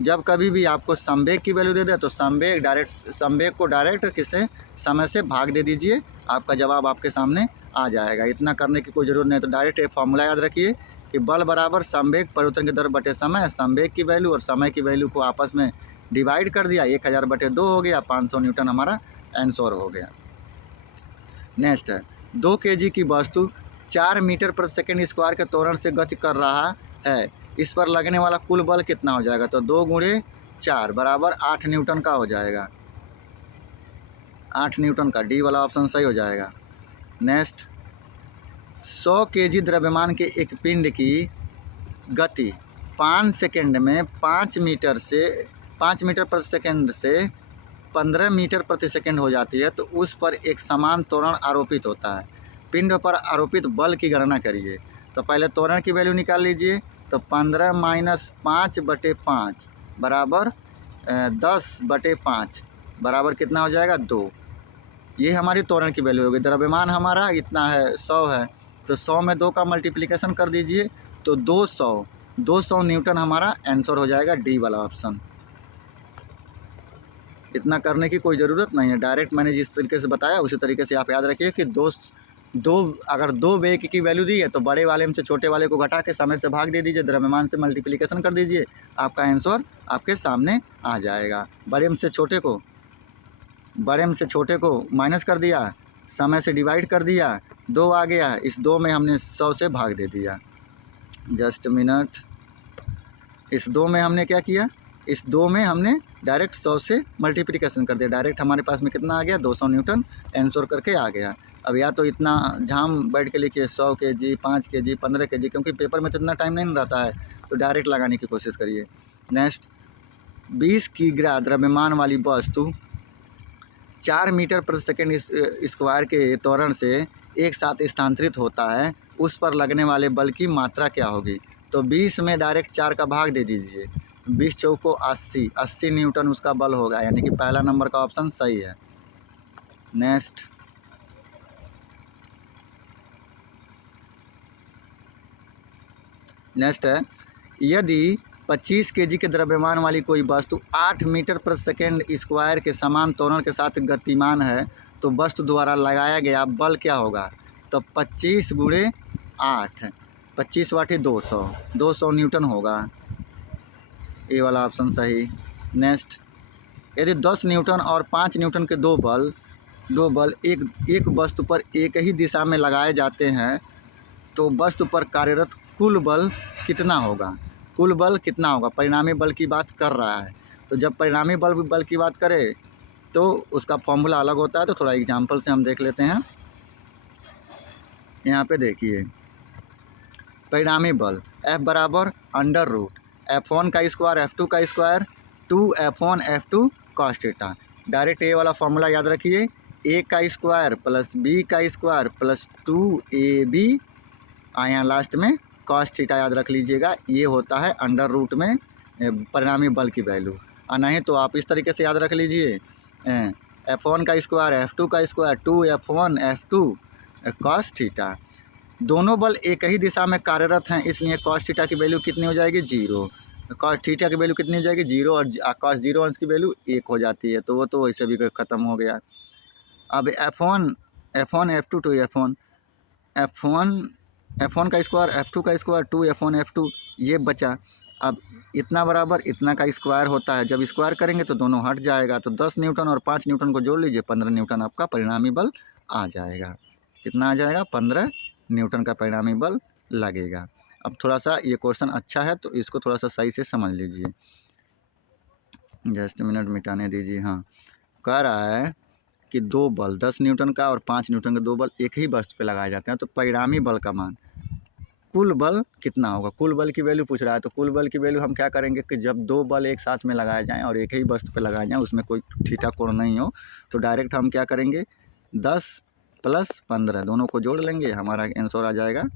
जब कभी भी आपको संवेग की वैल्यू दे दे तो संवेग को डायरेक्ट किससे, समय से भाग दे दीजिए, आपका जवाब आपके सामने आ जाएगा। इतना करने की कोई ज़रूरत नहीं। तो डायरेक्ट एक फॉर्मूला याद रखिए कि बल बराबर संवेग परिवर्तन की दर बटे समय। संवेग की वैल्यू और समय की वैल्यू को आपस में डिवाइड कर दिया, 1000 बटे 2 हो गया, 500 न्यूटन हमारा आंसर हो गया। नेक्स्ट है 2 kg की वस्तु 4 मीटर प्रति सेकेंड स्क्वायर के त्वरण से गति कर रहा है, इस पर लगने वाला कुल बल कितना हो जाएगा? तो 2 × 4 बराबर 8 न्यूटन का हो जाएगा, 8 न्यूटन का। डी वाला ऑप्शन सही हो जाएगा। नेक्स्ट 100 kg द्रव्यमान के एक पिंड की गति 5 सेकेंड में 5 मीटर प्रति सेकेंड से 15 मीटर प्रति सेकेंड हो जाती है, तो उस पर एक समान त्वरण आरोपित होता है। पिंड पर आरोपित बल की गणना करिए। तो पहले त्वरण की वैल्यू निकाल लीजिए। तो 15 - 5 बटे 5 बराबर 10 बटे 5 बराबर कितना हो जाएगा? 2। ये हमारी त्वरण की वैल्यू होगी। द्रव्यमान हमारा इतना है, 100 है, तो 100 में 2 का मल्टीप्लिकेशन कर दीजिए, तो 200 न्यूटन हमारा आंसर हो जाएगा। डी वाला ऑप्शन। इतना करने की कोई ज़रूरत नहीं है, डायरेक्ट मैंने जिस तरीके से बताया उसी तरीके से आप याद रखिए कि अगर 2 वेग की वैल्यू दी है तो बड़े वाले में से छोटे वाले को घटा के समय से भाग दे दीजिए, द्रव्यमान से मल्टीप्लिकेशन कर दीजिए, आपका आंसर आपके सामने आ जाएगा। बड़े में से छोटे को माइनस कर दिया, समय से डिवाइड कर दिया, 2 आ गया, इस 2 में हमने 100 से भाग दे दिया। जस्ट मिनट, इस 2 में हमने क्या किया? इस 2 में हमने डायरेक्ट 100 से मल्टीप्लिकेशन कर दिया, डायरेक्ट हमारे पास में कितना आ गया? 200 न्यूटन आंसर करके आ गया। अब या तो इतना झाम बैठ के लिखिए 100 kg, 5 kg, 15 kg, क्योंकि पेपर में तो इतना टाइम नहीं रहता है, तो डायरेक्ट लगाने की कोशिश करिए। नेक्स्ट 20 किग्रा द्रव्यमान वाली वस्तु 4 मीटर प्रति सेकेंड स्क्वायर के त्वरण से एक साथ स्थानांतरित होता है, उस पर लगने वाले बल की मात्रा क्या होगी? तो 20 में डायरेक्ट 4 का भाग दे दीजिए, 20 चौको 80 न्यूटन उसका बल होगा, यानी कि पहला नंबर का ऑप्शन सही है। नेक्स्ट है यदि 25 kg के द्रव्यमान वाली कोई वस्तु 8 मीटर प्रति सेकेंड स्क्वायर के समान त्वरण के साथ गतिमान है, तो वस्तु द्वारा लगाया गया बल क्या होगा? तो 25 × 8, 25 वाटे 200 न्यूटन होगा। ए वाला ऑप्शन सही। नेक्स्ट यदि 10 न्यूटन और 5 न्यूटन के दो बल एक वस्तु पर एक ही दिशा में लगाए जाते हैं, तो वस्तु पर कार्यरत कुल बल कितना होगा? कुल बल कितना होगा? परिणामी बल की बात कर रहा है, तो जब परिणामी बल की बात करें तो उसका फॉर्मूला अलग होता है। तो थोड़ा एग्जांपल से हम देख लेते हैं। यहाँ पे देखिए, परिणामी बल F बराबर √F1 का स्क्वायर F2 का स्क्वायर 2F1 F2 cos थीटा। डायरेक्ट ए वाला फॉर्मूला याद रखिए, A का स्क्वायर प्लस B का स्क्वायर प्लस 2AB, यहाँ लास्ट में cos थीटा याद रख लीजिएगा। ये होता है √ में परिणामी बल की वैल्यू। और नहीं तो आप इस तरीके से याद रख लीजिए, F1 का स्क्वायर F2 का square 2F1 F2 cos theta. दोनों बल एक ही दिशा में कार्यरत हैं, इसलिए cos थीटा की वैल्यू कितनी हो जाएगी? 0। cos थीटा की वैल्यू कितनी हो जाएगी? 0, और cos 0 अंश की वैल्यू 1 हो जाती है, तो वो तो वैसे भी ख़त्म हो गया। अब F1 F2 to F1 का स्क्वायर F2 का स्क्वायर 2F1 F2 ये बचा। अब इतना बराबर इतना का स्क्वायर होता है, जब स्क्वायर करेंगे तो दोनों हट जाएगा, तो 10 न्यूटन और 5 न्यूटन को जोड़ लीजिए, 15 न्यूटन आपका परिणामी बल आ जाएगा। कितना आ जाएगा? 15 न्यूटन का परिणामी बल लगेगा। अब थोड़ा सा ये क्वेश्चन अच्छा है तो इसको थोड़ा सा सही से समझ लीजिए। जस्ट मिनट मिटाने दीजिए। हाँ, कह रहा है कि 2 बल 10 न्यूटन का और 5 न्यूटन के 2 बल एक ही वस्तु पे लगाए जाते हैं, तो परिणामी बल का मान कुल बल कितना होगा। कुल बल की वैल्यू पूछ रहा है, तो कुल बल की वैल्यू हम क्या करेंगे कि जब 2 बल एक साथ में लगाए जाएँ और एक ही वस्तु पे लगाए जाएँ, उसमें कोई थीटा कोण नहीं हो, तो डायरेक्ट हम क्या करेंगे 10 + 15 दोनों को जोड़ लेंगे, हमारा आंसर आ जाएगा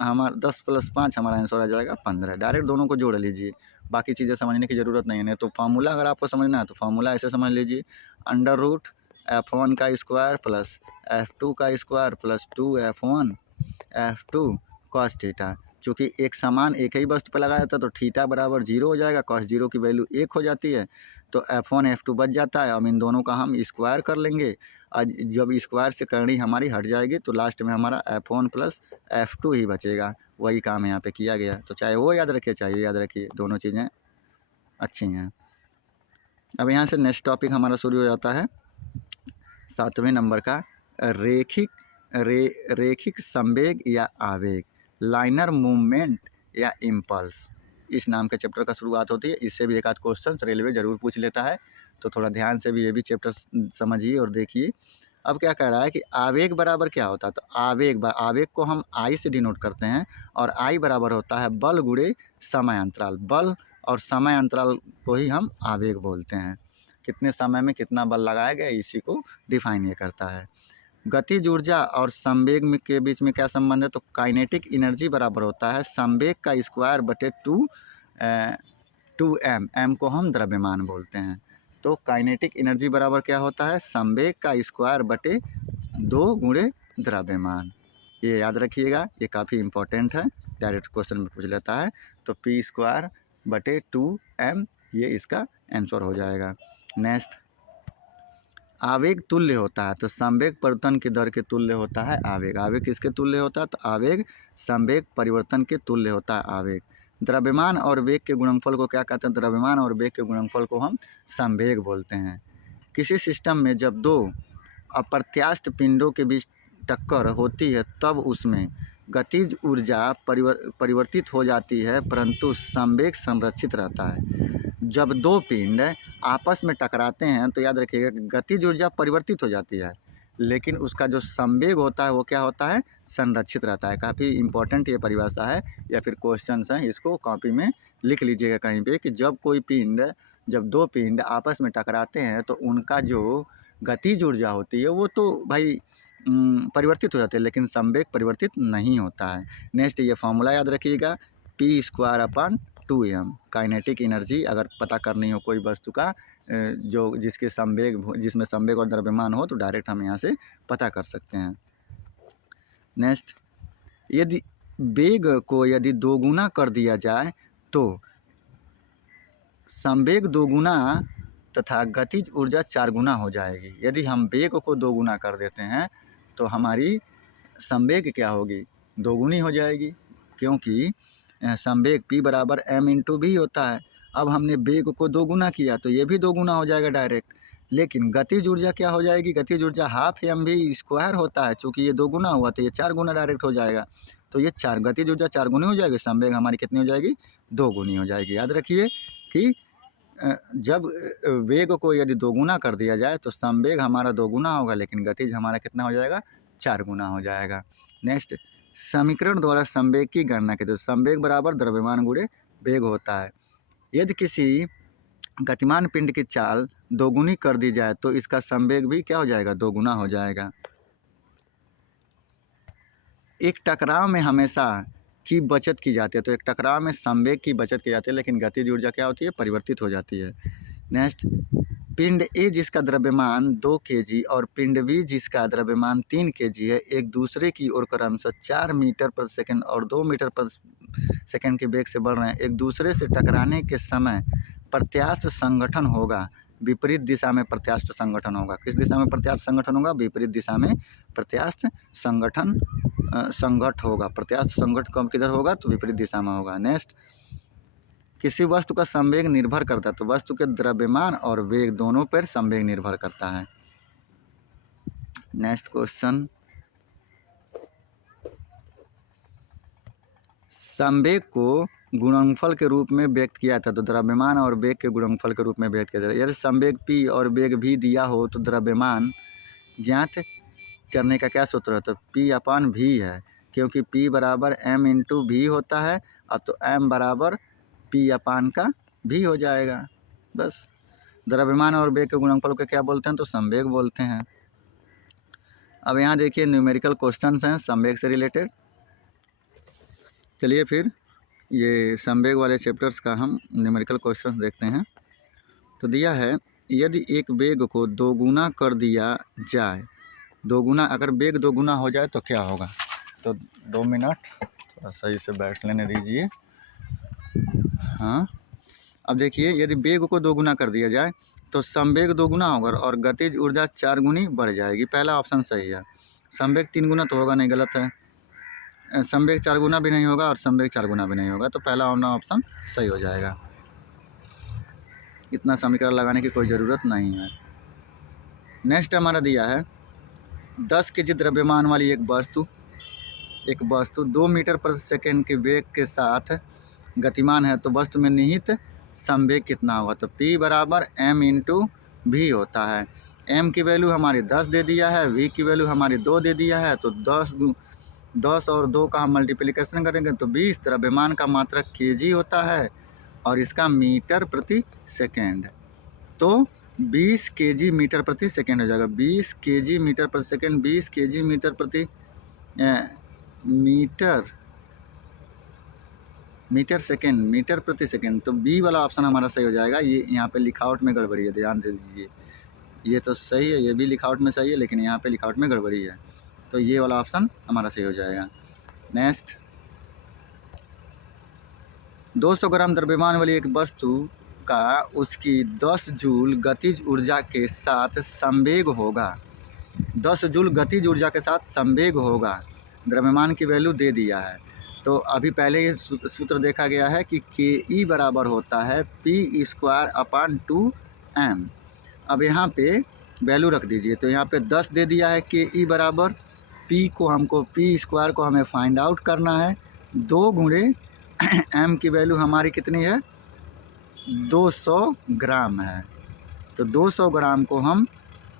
हमारा 10 + 5 हमारा आंसर आ जाएगा 15। डायरेक्ट दोनों को जोड़ लीजिए, बाकी चीज़ें समझने की ज़रूरत नहीं है। नहीं तो फार्मूला अगर आपको समझना है तो फार्मूला ऐसे समझ लीजिए, √F1 का स्क्वायर प्लस F2 का square plus 2F1 F2 cos theta. चूँकि एक समान एक ही वस्तु पर लगाया जाता है तो थीटा बराबर 0 हो जाएगा, cos 0 की वैल्यू 1 हो जाती है, तो F1 F2 बच जाता है। अब इन दोनों का हम स्क्वायर कर लेंगे, आज जब स्क्वायर से करनी हमारी हट जाएगी तो लास्ट में हमारा F1 + F2 ही बचेगा। वही काम यहाँ पे किया गया, तो चाहे वो याद रखिए चाहे ये याद रखिए, दोनों चीज़ें अच्छी हैं। अब यहाँ से नेक्स्ट टॉपिक हमारा शुरू हो जाता है 7वें नंबर का, रेखिक संवेग या आवेग, लाइनर मूवमेंट या इम्पल्स। इस नाम के चैप्टर का शुरुआत होती है। इससे भी एक आध क्वेश्चन रेलवे ज़रूर पूछ लेता है, तो थोड़ा ध्यान से भी ये भी चैप्टर समझिए और देखिए। अब क्या कह रहा है कि आवेग बराबर क्या होता है, तो आवेग को हम आई से डिनोट करते हैं, और आई बराबर होता है बल गुणे समय अंतराल। बल और समय अंतराल को ही हम आवेग बोलते हैं। कितने समय में कितना बल लगाया गया इसी को डिफाइन ये करता है। गतिज ऊर्जा और संवेग में के बीच में क्या संबंध है, तो काइनेटिक एनर्जी बराबर होता है संवेग का स्क्वायर बटे 2m। m को हम द्रव्यमान बोलते हैं, तो काइनेटिक एनर्जी बराबर क्या होता है संवेग का स्क्वायर बटे 2 गुणे द्रव्यमान। ये याद रखिएगा, ये काफ़ी इंपॉर्टेंट है, डायरेक्ट क्वेश्चन में पूछ लेता है। तो p² बटे 2m ये इसका आंसर हो जाएगा। नेक्स्ट, आवेग तुल्य होता है, तो संवेग परिवर्तन की दर के तुल्य होता है आवेग। आवेग किसके तुल्य होता है, तो आवेग संवेग परिवर्तन के तुल्य होता है आवेग। द्रव्यमान और वेग के गुणनफल को क्या कहते हैं, द्रव्यमान और वेग के गुणनफल को हम संवेग बोलते हैं। किसी सिस्टम में जब 2 अप्रत्यास्थ पिंडों के बीच टक्कर होती है तब उसमें गतिज ऊर्जा परिवर्तित हो जाती है, परंतु संवेग संरक्षित रहता है। जब 2 पिंड आपस में टकराते हैं तो याद रखिएगा गतिज ऊर्जा परिवर्तित हो जाती है, लेकिन उसका जो संवेग होता है वो क्या होता है, संरक्षित रहता है। काफ़ी इंपॉर्टेंट ये परिभाषा है, या फिर क्वेश्चन हैं, इसको कॉपी में लिख लीजिएगा कहीं पे कि जब 2 पिंड आपस में टकराते हैं तो उनका जो गतिज ऊर्जा होती है वो तो भाई परिवर्तित हो जाती है, लेकिन संवेग परिवर्तित नहीं होता है। नेक्स्ट, ये फॉर्मूला याद रखिएगा, p² / 2m। काइनेटिक एनर्जी अगर पता करनी हो कोई वस्तु का जिसमें संवेग और द्रव्यमान हो, तो डायरेक्ट हम यहाँ से पता कर सकते हैं। नेक्स्ट, यदि वेग को यदि 2 गुना कर दिया जाए तो संवेग 2 गुना तथा गतिज ऊर्जा 4 गुना हो जाएगी। यदि हम वेग को 2 गुना कर देते हैं तो हमारी संवेग क्या होगी, 2 गुनी हो जाएगी, क्योंकि संवेग p = m/v होता है। अब हमने वेग को 2 गुना किया तो ये भी 2 गुना हो जाएगा डायरेक्ट, लेकिन गतिज ऊर्जा क्या हो जाएगी, गतिज ऊर्जा ½mv² होता है, चूँकि ये 2 गुना हुआ तो ये 4 गुना डायरेक्ट हो जाएगा, तो ये गतिज ऊर्जा 4 गुनी हो जाएगी, संवेग हमारी कितनी हो जाएगी, 2 गुनी हो जाएगी। याद रखिए कि जब वेग को यदि 2 गुना कर दिया जाए तो संवेग हमारा 2 गुना होगा, लेकिन गतिज हमारा कितना हो जाएगा, 4 गुना हो जाएगा। नेक्स्ट, समीकरण द्वारा संवेग की गणना की, तो संवेग बराबर द्रव्यमान गुणे वेग होता है। यदि किसी गतिमान पिंड की चाल 2 गुनी कर दी जाए तो इसका संवेग भी क्या हो जाएगा, 2 गुना हो जाएगा। एक टकराव में हमेशा की बचत की जाती है, तो एक टकराव में संवेग की बचत की जाती है, लेकिन गतिज ऊर्जा क्या होती है, परिवर्तित हो जाती है। नेक्स्ट, पिंड ए जिसका द्रव्यमान 2 kg और पिंड बी जिसका द्रव्यमान 3 kg है, एक दूसरे की ओर क्रमशः 4 मीटर प्रति सेकंड और 2 मीटर प्रति सेकंड के वेग से बढ़ रहे हैं। एक दूसरे से टकराने के समय प्रत्यास्थ संगठन होगा, विपरीत दिशा में प्रत्यास्थ संगठन होगा। किस दिशा में प्रत्यास्थ संगठन होगा, विपरीत दिशा में प्रत्यास्थ संगठन संघट होगा। प्रत्यास्थ संघट कब किधर होगा, तो विपरीत दिशा में होगा। नेक्स्ट, किसी वस्तु का संवेग निर्भर करता है, तो वस्तु के द्रव्यमान और वेग दोनों पर संवेग निर्भर करता है। नेक्स्ट क्वेश्चन, संवेग को गुणनफल के रूप में व्यक्त किया था, तो द्रव्यमान और वेग के गुणनफल के रूप में व्यक्त किया जाता है। यदि संवेग p और वेग v दिया हो तो द्रव्यमान ज्ञात करने का क्या सूत्र है? तो p/v है, क्योंकि p बराबर m इंटू v होता है। अब तो m बराबर p/v हो जाएगा। बस, द्रव्यमान और वेग के गुणनफल को क्या बोलते हैं? तो संवेग बोलते हैं। अब यहाँ देखिए न्यूमेरिकल क्वेश्चंस हैं संवेग से रिलेटेड। चलिए फिर ये संवेग वाले चैप्टर्स का हम न्यूमेरिकल क्वेश्चंस देखते हैं। तो दिया है, यदि एक वेग को दोगुना कर दिया जाए, दोगुना, अगर वेग दोगुना हो जाए तो क्या होगा? तो 2 मिनट थोड़ा सही से बैठ लेने दीजिए। हाँ, अब देखिए, यदि वेग को दोगुना कर दिया जाए तो संवेग दोगुना होगा और गतिज ऊर्जा 4 गुनी बढ़ जाएगी। पहला ऑप्शन सही है। संवेग 3 गुना तो होगा नहीं, गलत है। संवेग 4 गुना भी नहीं होगा और संवेग 4 गुना भी नहीं होगा, तो पहला ऑप्शन सही हो जाएगा। इतना समीकरण लगाने की कोई ज़रूरत नहीं है। नेक्स्ट हमारा दिया है, 10 केजी द्रव्यमान वाली एक वस्तु 2 मीटर प्रति सेकेंड के वेग के साथ गतिमान है, तो वस्तु में निहित संवेग कितना होगा? तो p बराबर m इंटू v होता है। m की वैल्यू हमारी 10 दे दिया है, v की वैल्यू हमारी 2 दे दिया है, तो 10 और 2 का हम मल्टीप्लिकेशन करेंगे तो 20। द्रव्यमान का मात्रक kg होता है और इसका मीटर प्रति सेकेंड, तो 20 kg मीटर प्रति सेकेंड हो जाएगा। 20 kg मीटर प्रति सेकेंड, 20 kg मीटर प्रति मीटर प्रति सेकेंड, तो बी वाला ऑप्शन हमारा सही हो जाएगा। ये यहाँ पे लिखावट में गड़बड़ी है, ध्यान दे दीजिए। ये तो सही है, ये भी लिखावट में सही है, लेकिन यहाँ पे लिखावट में गड़बड़ी है, तो ये वाला ऑप्शन हमारा सही हो जाएगा। नेक्स्ट, 200 ग्राम द्रव्यमान वाली एक वस्तु का उसकी 10 जूल गतिज ऊर्जा के साथ संवेग होगा। 10 जूल गतिज ऊर्जा के साथ संवेग होगा। द्रव्यमान की वैल्यू दे दिया है, तो अभी पहले ये सूत्र देखा गया है कि ke बराबर होता है p²/2m। अब यहाँ पे वैल्यू रख दीजिए, तो यहाँ पे 10 दे दिया है। ke बराबर p को हमें फाइंड आउट करना है। 2 गुणे m की वैल्यू हमारी कितनी है? 200 ग्राम है, तो 200 ग्राम को हम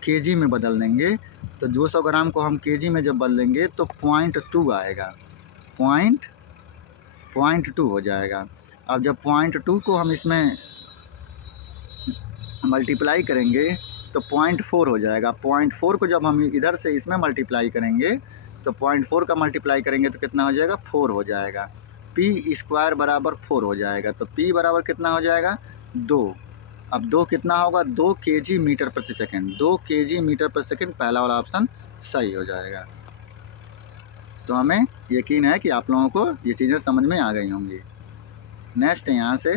kg में बदल देंगे। तो 200 ग्राम को हम kg में जब बदलेंगे तो 0.2 आएगा, 0.2 हो जाएगा। अब जब 0.2 को हम इसमें मल्टीप्लाई करेंगे तो 0.4 हो जाएगा। 0.4 को जब हम इधर से इसमें मल्टीप्लाई करेंगे तो 0.4 का मल्टीप्लाई करेंगे तो कितना हो जाएगा? 4 हो जाएगा। p² बराबर 4 हो जाएगा, तो p बराबर कितना हो जाएगा? 2। अब 2 कितना होगा? 2 kg मीटर प्रति सेकेंड, 2 kg मीटर प्रति सेकेंड, पहला वाला ऑप्शन सही हो जाएगा। तो हमें यकीन है कि आप लोगों को ये चीज़ें समझ में आ गई होंगी। नेक्स्ट, यहाँ से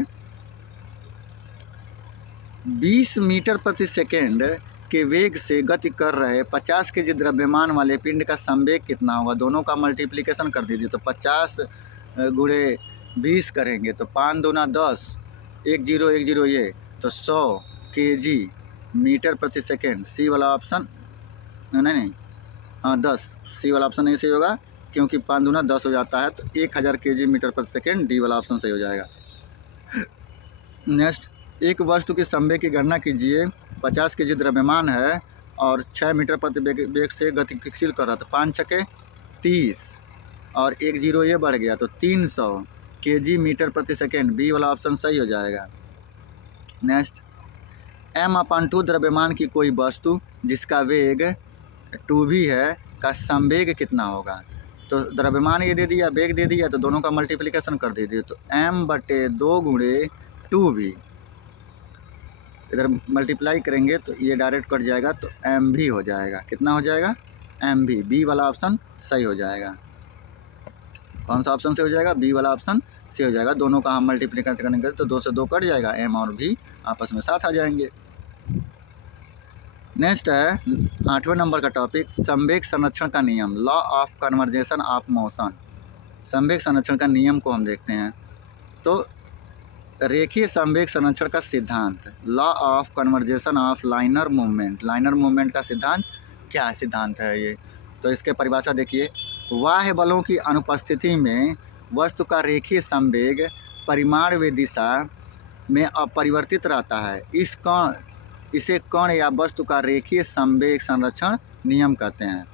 20 मीटर प्रति सेकेंड के वेग से गति कर रहे 50 केजी द्रव्यमान वाले पिंड का संवेग कितना होगा? दोनों का मल्टीप्लिकेशन कर दीजिए, तो 50 गुणे 20 करेंगे तो 5 दूना 10, 1 0 1 0 ये, तो 100 kg मीटर प्रति सेकेंड। सी वाला ऑप्शन नहीं, हाँ 10, सी वाला ऑप्शन नहीं सही होगा, क्योंकि 5 दूना 10 हो जाता है, तो 1000 kg मीटर प्रति सेकेंड, डी वाला ऑप्शन सही हो जाएगा। नेक्स्ट, एक वस्तु के संवेग की गणना कीजिए। 50 kg द्रव्यमान है और 6 मीटर प्रति वेग से गतिशील कर रहा था। 5 छके 30 और 1 0 ये बढ़ गया, तो 300 kg मीटर प्रति सेकेंड, बी वाला ऑप्शन सही हो जाएगा। नेक्स्ट, m/2 द्रव्यमान की कोई वस्तु जिसका वेग 2v है का संवेग कितना होगा? तो द्रव्यमान ये दे दिया, वेग दे दिया, तो दोनों का मल्टीप्लिकेशन कर दीजिए, तो m/2 गुणे 2v, इधर मल्टीप्लाई करेंगे तो ये डायरेक्ट कट जाएगा, तो mv हो जाएगा। कितना हो जाएगा? mv, बी वाला ऑप्शन सही हो जाएगा। कौन सा ऑप्शन से हो जाएगा? बी वाला ऑप्शन से हो जाएगा। दोनों का हम मल्टीप्लिकेशन करेंगे तो 2 से 2 कट जाएगा, m और v आपस में साथ आ जाएंगे। नेक्स्ट है 8वें नंबर का टॉपिक, संवेग संरक्षण का नियम, law of conversation of motion. संवेग संरक्षण का नियम को हम देखते हैं। तो रेखीय संवेग संरक्षण का सिद्धांत, law of conversation of liner movement. Liner movement का सिद्धांत क्या सिद्धांत है ये? तो इसके परिभाषा देखिए, बाह्य बलों की अनुपस्थिति में वस्तु का रेखीय संवेग परिमाण व दिशा में अपरिवर्तित रहता है, इसे कण या वस्तु का रेखीय संवेग संरक्षण नियम कहते हैं।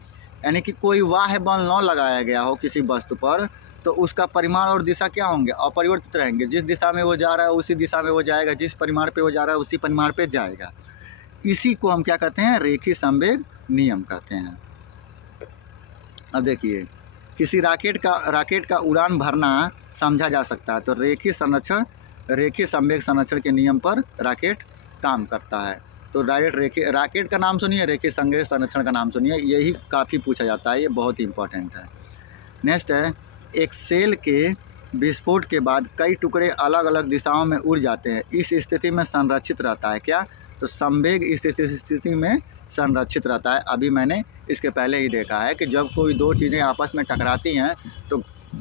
यानी कि कोई बाह्य बल न लगाया गया हो किसी वस्तु पर, तो उसका परिमाण और दिशा क्या होंगे, अपरिवर्तित रहेंगे। जिस दिशा में वो जा रहा है उसी दिशा में वो जाएगा, जिस परिमाण पे वो जा रहा है उसी परिमाण पे जाएगा। इसी को हम क्या कहते हैं, रेखीय संवेग नियम कहते हैं। अब देखिए, किसी राकेट का उड़ान भरना समझा जा सकता है, तो रेखीय संवेग संरक्षण के नियम पर राकेट काम करता है। तो डायरेक्ट राकेट का नाम सुनिए, रेखीय संवेग संरक्षण का नाम सुनिए, यही काफ़ी पूछा जाता है, ये बहुत ही इंपॉर्टेंट है। नेक्स्ट है, एक सेल के विस्फोट के बाद कई टुकड़े अलग अलग दिशाओं में उड़ जाते हैं, इस स्थिति में संरक्षित रहता है क्या, तो संवेग इस स्थिति में संरक्षित रहता है। अभी मैंने इसके पहले ही देखा है कि जब कोई दो चीज़ें आपस में टकराती हैं तो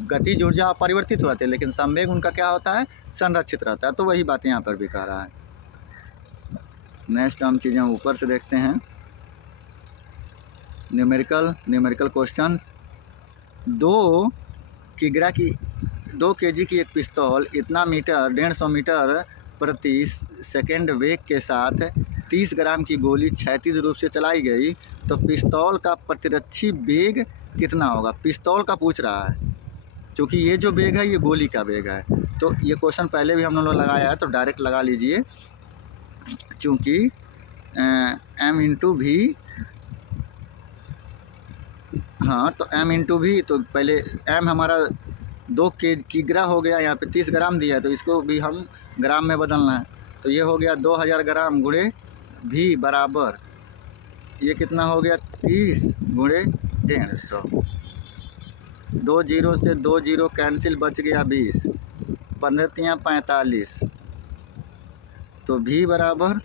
गतिज ऊर्जा अपरिवर्तित होती है, लेकिन संवेग उनका क्या होता है, संरक्षित रहता है। तो वही बात यहाँ पर भी कह रहा है। नेक्स्ट हम चीज़ें ऊपर से देखते हैं, न्यूमेरिकल क्वेश्चंस। 2 kg की एक पिस्तौल इतना मीटर 150 मीटर प्रति सेकेंड वेग के साथ 30 ग्राम की गोली क्षैतिज रूप से चलाई गई, तो पिस्तौल का प्रतिरक्षी वेग कितना होगा। पिस्तौल का पूछ रहा है, क्योंकि ये जो वेग है ये गोली का वेग है। तो ये क्वेश्चन पहले भी हम लोगों ने लगाया है, तो डायरेक्ट लगा लीजिए, चूँकि m इंटू भी, हाँ तो m इंटू भी, तो पहले m हमारा 2 किग्रा हो गया, यहाँ पे 30 ग्राम दिया है, तो इसको भी हम ग्राम में बदलना है। तो ये हो गया 2000 ग्राम गुणे भी बराबर, ये कितना हो गया 30 गुणे 150। 2 जीरो से 2 जीरो कैंसिल, बच गया 20, 15 तियाँ 45, तो भी बराबर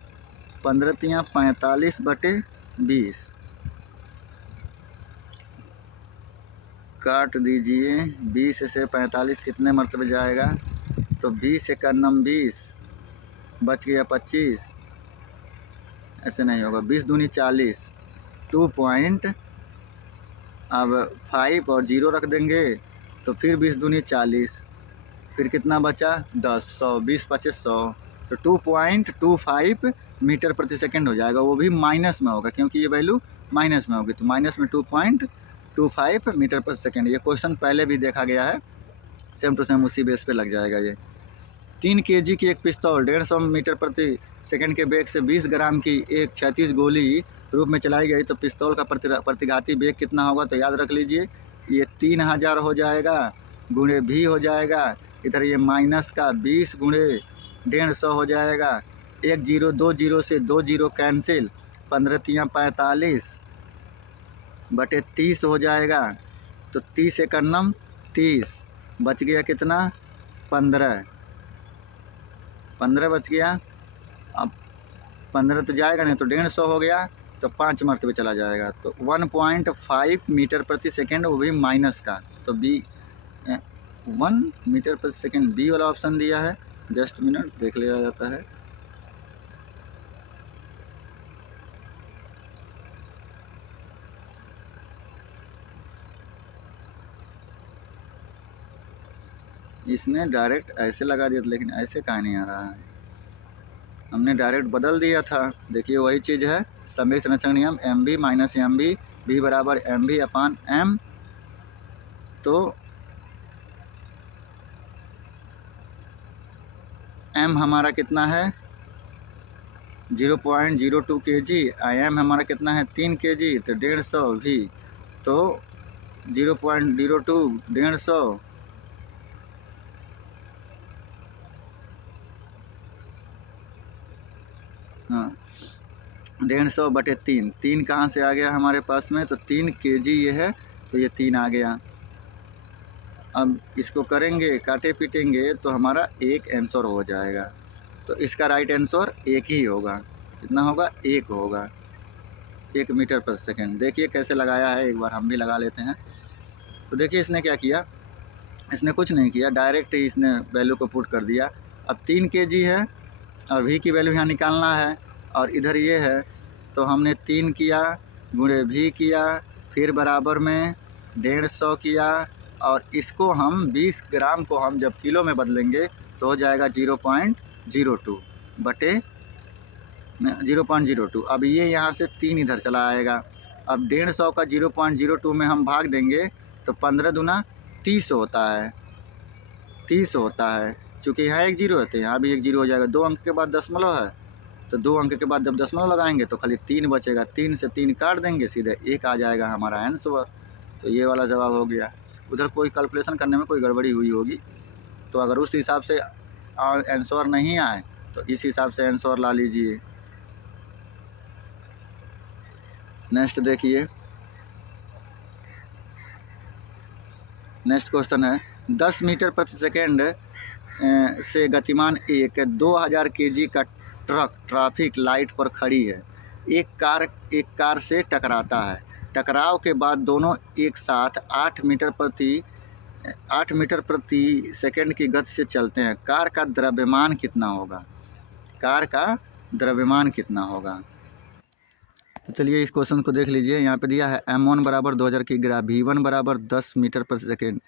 15 तियाँ 45 बटे 20। काट दीजिए, 20 से 45 कितने मरतबे जाएगा, तो 20 से करनम 20, बच गया 25, ऐसे नहीं होगा, 20 दूनी 40, 2 पॉइंट, अब 5 और 0 रख देंगे, तो फिर 20 दूनी 40, फिर कितना बचा 10, 100, 20 25 100, तो 2.25 मीटर प्रति सेकंड हो जाएगा। वो भी माइनस में होगा, क्योंकि ये वैल्यू माइनस में होगी, तो माइनस में 2.25 मीटर प्रति सेकंड। ये क्वेश्चन पहले भी देखा गया है, सेम टू सेम उसी बेस पे लग जाएगा ये। 3 kg की एक पिस्तौल 150 मीटर प्रति सेकंड के वेग से 20 ग्राम की एक क्षैतिज गोली रूप में चलाई गई, तो पिस्तौल का प्रतिघाती वेग कितना होगा, तो याद रख लीजिए, ये 3000 हो जाएगा गुणे भी हो जाएगा, इधर ये माइनस का 20 गुणे 150 हो जाएगा, 1 जीरो 2 जीरो से 2 जीरो कैंसिल, 15 तियाँ 45 बटे 30 हो जाएगा, तो 30 एकन्नम 30, बच गया कितना 15 बच गया। अब 15 तो जाएगा नहीं, तो 150 हो गया, तो 5 मरतबे चला जाएगा, तो 1.5 मीटर प्रति सेकंड, वो भी माइनस का, तो बी 1 मीटर प्रति सेकंड बी वाला ऑप्शन दिया है। जस्ट मिनट देख लिया जाता है। इसने डायरेक्ट ऐसे लगा दिया, लेकिन ऐसे कहाँ नहीं आ रहा है, हमने डायरेक्ट बदल दिया था। देखिए वही चीज़ है, संवेग संरक्षण नियम, M B minus M B, B बराबर एम बी अपान एम। तो एम हमारा कितना है 0.02 kg, एम हमारा कितना है 3 kg, तो 150 भी, तो 0.02 150 हाँ 150 बटे 3, 3 कहाँ से आ गया हमारे पास में, तो 3 kg ये है, तो ये 3 आ गया। अब इसको करेंगे, काटे पीटेंगे, तो हमारा एक आंसर हो जाएगा, तो इसका राइट आंसर 1 ही होगा। कितना होगा 1 होगा, 1 मीटर प्रति सेकंड। देखिए कैसे लगाया है, एक बार हम भी लगा लेते हैं। तो देखिए इसने क्या किया, इसने कुछ नहीं किया, डायरेक्ट ही इसने वैल्यू को पुट कर दिया। अब 3 kg है और v की वैल्यू यहाँ निकालना है, और इधर ये है, तो हमने 3 किया गुणे भी किया, फिर बराबर में 150 किया, और इसको हम 20 ग्राम को हम जब किलो में बदलेंगे तो हो जाएगा 0.02 बटे 0.02। अब ये यहाँ से 3 इधर चला आएगा। अब 150 का 0.02 में हम भाग देंगे तो 15 दूना 30 होता है, 30 होता है। चूँकि यहाँ एक जीरो है तो यहाँ भी एक जीरो हो जाएगा। 2 अंक के बाद दशमलव है तो 2 अंक के बाद जब दशमलव लगाएंगे तो खाली 3 बचेगा। 3 से 3 काट देंगे, सीधे 1 आ जाएगा हमारा आंसर। तो ये वाला जवाब हो गया। उधर कोई कैलकुलेशन करने में कोई गड़बड़ी हुई होगी, तो अगर उस हिसाब से आंसर नहीं आए तो इस हिसाब से आंसर ला लीजिए। नेक्स्ट देखिए, नेक्स्ट क्वेश्चन है 10 मीटर प्रति सेकेंड से गतिमान एक 2000 केजी का ट्रक ट्रैफिक लाइट पर खड़ी है। एक कार से टकराता है। टकराव के बाद दोनों एक साथ 8 मीटर प्रति सेकेंड की गति से चलते हैं। कार का द्रव्यमान कितना होगा? कार का द्रव्यमान कितना होगा? तो चलिए इस क्वेश्चन को देख लीजिए। यहाँ पे दिया है m1 बराबर 2000 किग्रा, v1 बराबर 10 मीटर प्रति सेकेंड,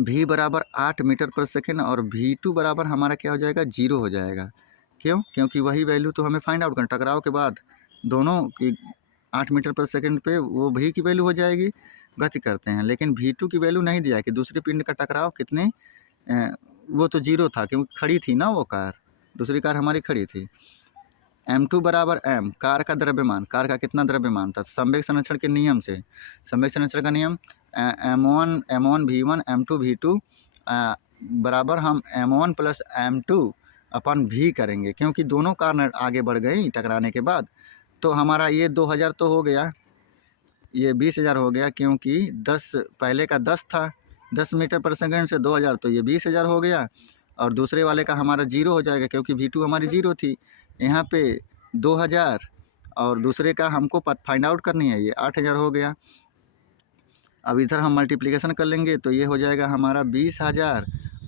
v बराबर 8 मीटर प्रति सेकेंड और v2 बराबर हमारा क्या हो जाएगा? 0 हो जाएगा। क्यों? क्योंकि वही वैल्यू तो हमें फाइंड आउट करना। टकराव के बाद दोनों की 8 मीटर प्रति सेकेंड पे वो v की वैल्यू हो जाएगी, गति करते हैं। लेकिन v2 की वैल्यू नहीं दिया कि दूसरी पिंड का टकराव कितने, वो तो 0 था क्योंकि खड़ी थी ना वो कार, दूसरी कार हमारी खड़ी थी। m2 बराबर m, कार का द्रव्यमान, कार का कितना द्रव्यमान था? संवेग संरक्षण के नियम से, संवेग संरक्षण का नियम m1 v1 m2 v2 बराबर हम m1 प्लस m2 अपन v करेंगे, क्योंकि दोनों कार आगे बढ़ गई टकराने के बाद। तो हमारा ये 2000 तो हो गया, ये 20,000 हो गया, क्योंकि 10 पहले का 10 था, 10 मीटर पर सेकेंड से 2000 तो ये 20,000 हो गया। और दूसरे वाले का हमारा 0 हो जाएगा क्योंकि v2 हमारी 0 थी। यहाँ पे 2000 और दूसरे का हमको फाइंड आउट करनी है, ये 8000 हो गया। अब इधर हम मल्टीप्लिकेशन कर लेंगे तो ये हो जाएगा हमारा 20,000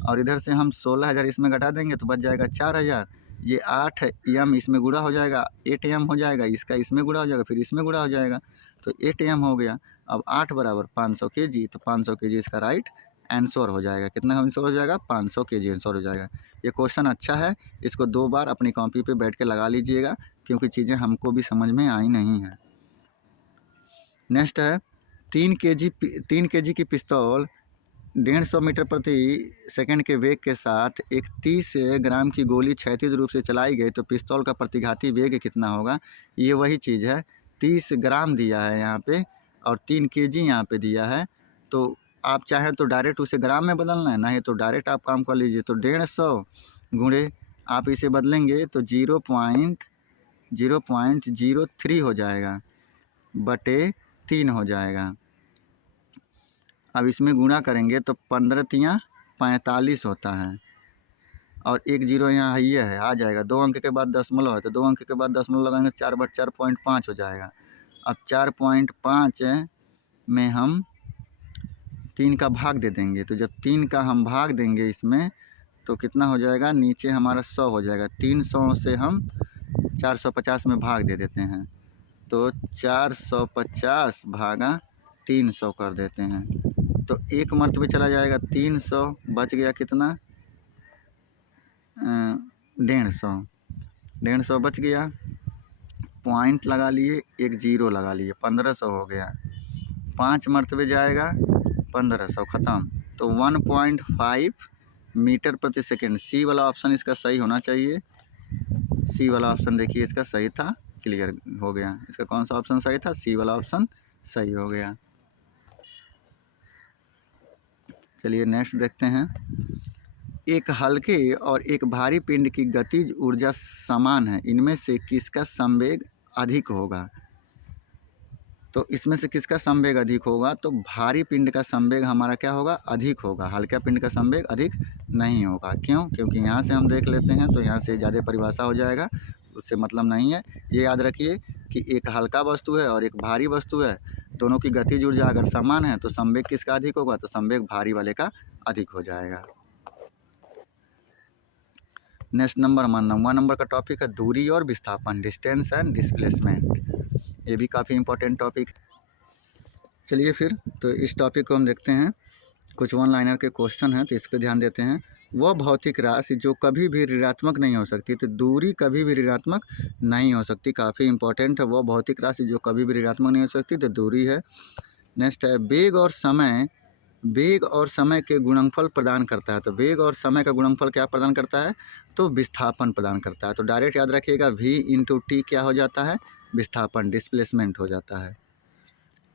और इधर से हम 16,000 इसमें घटा देंगे तो बच जाएगा 4000। ये 8 m इसमें गुणा हो जाएगा, 8 m हो जाएगा, इसका इसमें गुणा हो जाएगा, फिर इसमें गुणा हो जाएगा, तो 8 m हो गया। अब 8 बराबर 500 kg, तो 500 kg इसका राइट आंसर हो जाएगा। कितना आंसर हो जाएगा? 500 kg आंसर हो जाएगा। ये क्वेश्चन अच्छा है, इसको 2 बार अपनी कॉपी पे बैठ के लगा लीजिएगा, क्योंकि चीज़ें हमको भी समझ में आई नहीं है। नेक्स्ट है 3 kg की पिस्तौल 150 मीटर प्रति सेकंड के वेग के साथ एक 30 ग्राम की गोली क्षैतिज रूप से चलाई गई तो पिस्तौल का प्रतिघाती वेग कितना होगा? ये वही चीज़ है, 30 ग्राम दिया है यहाँ पे और 3 kg यहाँ पे दिया है। तो आप चाहें तो डायरेक्ट उसे ग्राम में बदलना है, नहीं तो डायरेक्ट आप काम कर लीजिए। तो 150 गुणे आप इसे बदलेंगे तो 0.03 हो जाएगा बटे 3 हो जाएगा। अब इसमें गुणा करेंगे तो 15 तियाँ 45 होता है और एक जीरो यहाँ ये है, आ जाएगा। 2 अंक के बाद दशमलव है तो 2 अंक के बाद दशमलव लगाएंगे 4/4.5 हो जाएगा। अब 4.5 में हम 3 का भाग दे देंगे, तो जब 3 का हम भाग देंगे इसमें तो कितना हो जाएगा? नीचे हमारा 100 हो जाएगा। 300 से हम 450 में भाग दे देते हैं तो 450 भागा 300 कर देते हैं, तो एक मर्तबे चला जाएगा। 300 बच गया कितना? 150 बच गया, पॉइंट लगा लिए, एक जीरो लगा लिए, 1500 हो गया। 5 मर्तबे जाएगा 1500, ख़त्म। तो 1.5 मीटर प्रति सेकेंड, सी वाला ऑप्शन इसका सही होना चाहिए। सी वाला ऑप्शन देखिए इसका सही था, क्लियर हो गया। इसका कौन सा ऑप्शन सही था? सी वाला ऑप्शन सही हो गया। चलिए नेक्स्ट देखते हैं। एक हल्के और एक भारी पिंड की गतिज ऊर्जा समान है, इनमें से किसका संवेग अधिक होगा? तो इसमें से किसका संवेग अधिक होगा? तो भारी पिंड का संवेग हमारा क्या होगा? अधिक होगा। हल्का पिंड का संवेग अधिक नहीं होगा। क्यों? क्योंकि यहाँ से हम देख लेते हैं तो यहाँ से ज़्यादा परिभाषा हो जाएगा, उससे मतलब नहीं है। ये याद रखिए कि एक हल्का वस्तु है और एक भारी वस्तु है, दोनों की गतिज ऊर्जा अगर समान है तो संवेग किसका अधिक होगा? तो संवेग भारी वाले का अधिक हो जाएगा। नेक्स्ट नंबर 9वां नंबर का टॉपिक है दूरी और विस्थापन, डिस्टेंस एंड डिस्प्लेसमेंट। ये भी काफ़ी इंपॉर्टेंट टॉपिक। चलिए फिर तो इस टॉपिक को हम देखते हैं। कुछ वन लाइनर के क्वेश्चन हैं, तो इस पर ध्यान देते हैं। वह भौतिक राशि जो कभी भी ऋणात्मक नहीं हो सकती, तो दूरी कभी भी ऋणात्मक नहीं हो सकती, काफ़ी इंपॉर्टेंट है। वह भौतिक राशि जो कभी भी ऋणात्मक नहीं हो सकती, तो दूरी है। नेक्स्ट है वेग और समय के गुणनफल प्रदान करता है। तो वेग और समय का गुणनफल क्या प्रदान करता है, तो विस्थापन प्रदान करता है। तो डायरेक्ट याद रखिएगा, v इंटू टी क्या हो जाता है, विस्थापन, डिस्प्लेसमेंट हो जाता है।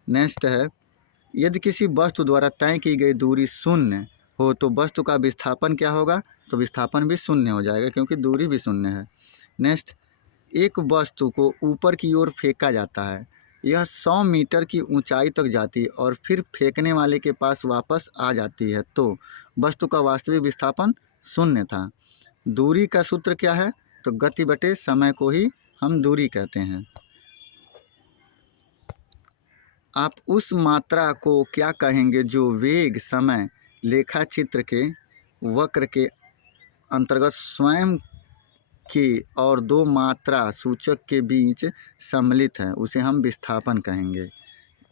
नेक्स्ट है, यदि किसी वस्तु द्वारा तय की गई दूरी शून्य हो तो वस्तु का विस्थापन क्या होगा, तो विस्थापन भी शून्य हो जाएगा, क्योंकि दूरी भी शून्य है। नेक्स्ट, एक वस्तु को ऊपर की ओर फेंका जाता है। यह 100 मीटर की ऊंचाई तक जाती है और फिर फेंकने वाले के पास वापस आ जाती है, तो वस्तु का वास्तविक विस्थापन शून्य था। दूरी का सूत्र क्या है, तो गति बटे समय को ही हम दूरी कहते हैं। आप उस मात्रा को क्या कहेंगे जो वेग समय लेखा चित्र के वक्र के अंतर्गत स्वयं के और दो मात्रा सूचक के बीच सम्मिलित है, उसे हम विस्थापन कहेंगे।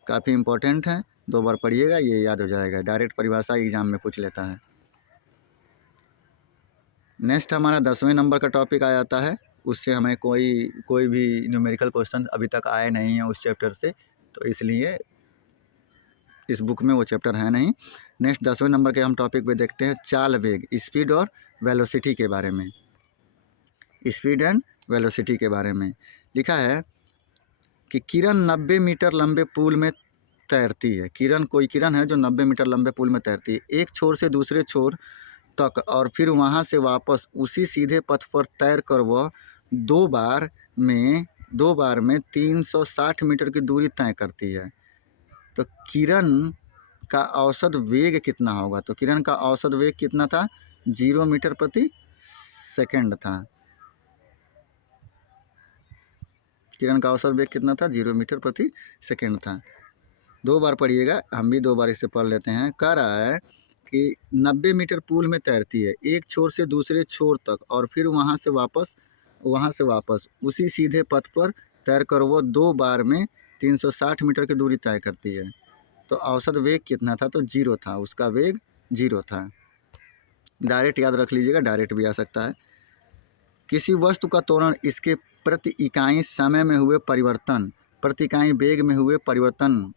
काफ़ी इम्पोर्टेंट है, 2 बार पढ़िएगा, ये याद हो जाएगा। डायरेक्ट परिभाषा एग्जाम में पूछ लेता है। नेक्स्ट हमारा 10वें नंबर का टॉपिक आ जाता है। उससे हमें कोई भी न्यूमेरिकल क्वेश्चन अभी तक आए नहीं हैं उस चैप्टर से, तो इसलिए इस बुक में वो चैप्टर है नहीं। नेक्स्ट 10वें नंबर के हम टॉपिक पे देखते हैं चाल वेग, स्पीड और वेलोसिटी के बारे में। स्पीड एंड वेलोसिटी के बारे में लिखा है कि किरण 90 मीटर लंबे पुल में तैरती है। कोई किरण है जो 90 मीटर लंबे पुल में तैरती है, एक छोर से दूसरे छोर तक और फिर वहाँ से वापस उसी सीधे पथ पर तैर कर वह दो बार में 360 मीटर की दूरी तय करती है। तो किरण का औसत वेग कितना होगा, तो किरण का औसत वेग कितना था, 0 मीटर प्रति सेकंड था। किरण का औसत वेग कितना था, 0 मीटर प्रति सेकंड था। 2 बार पढ़िएगा, हम भी 2 बार इसे पढ़ लेते हैं। कह रहा है कि 90 मीटर पुल में तैरती है, एक छोर से दूसरे छोर तक और फिर वहाँ से वापस उसी सीधे पथ पर तैर कर वो 2 बार में 360 मीटर की दूरी तय करती है। तो औसत वेग कितना था, तो 0 था, उसका वेग 0 था। डायरेक्ट याद रख लीजिएगा, डायरेक्ट भी आ सकता है। किसी वस्तु का त्वरण इसके प्रति इकाई समय में हुए परिवर्तन, प्रति इकाई वेग में हुए परिवर्तन,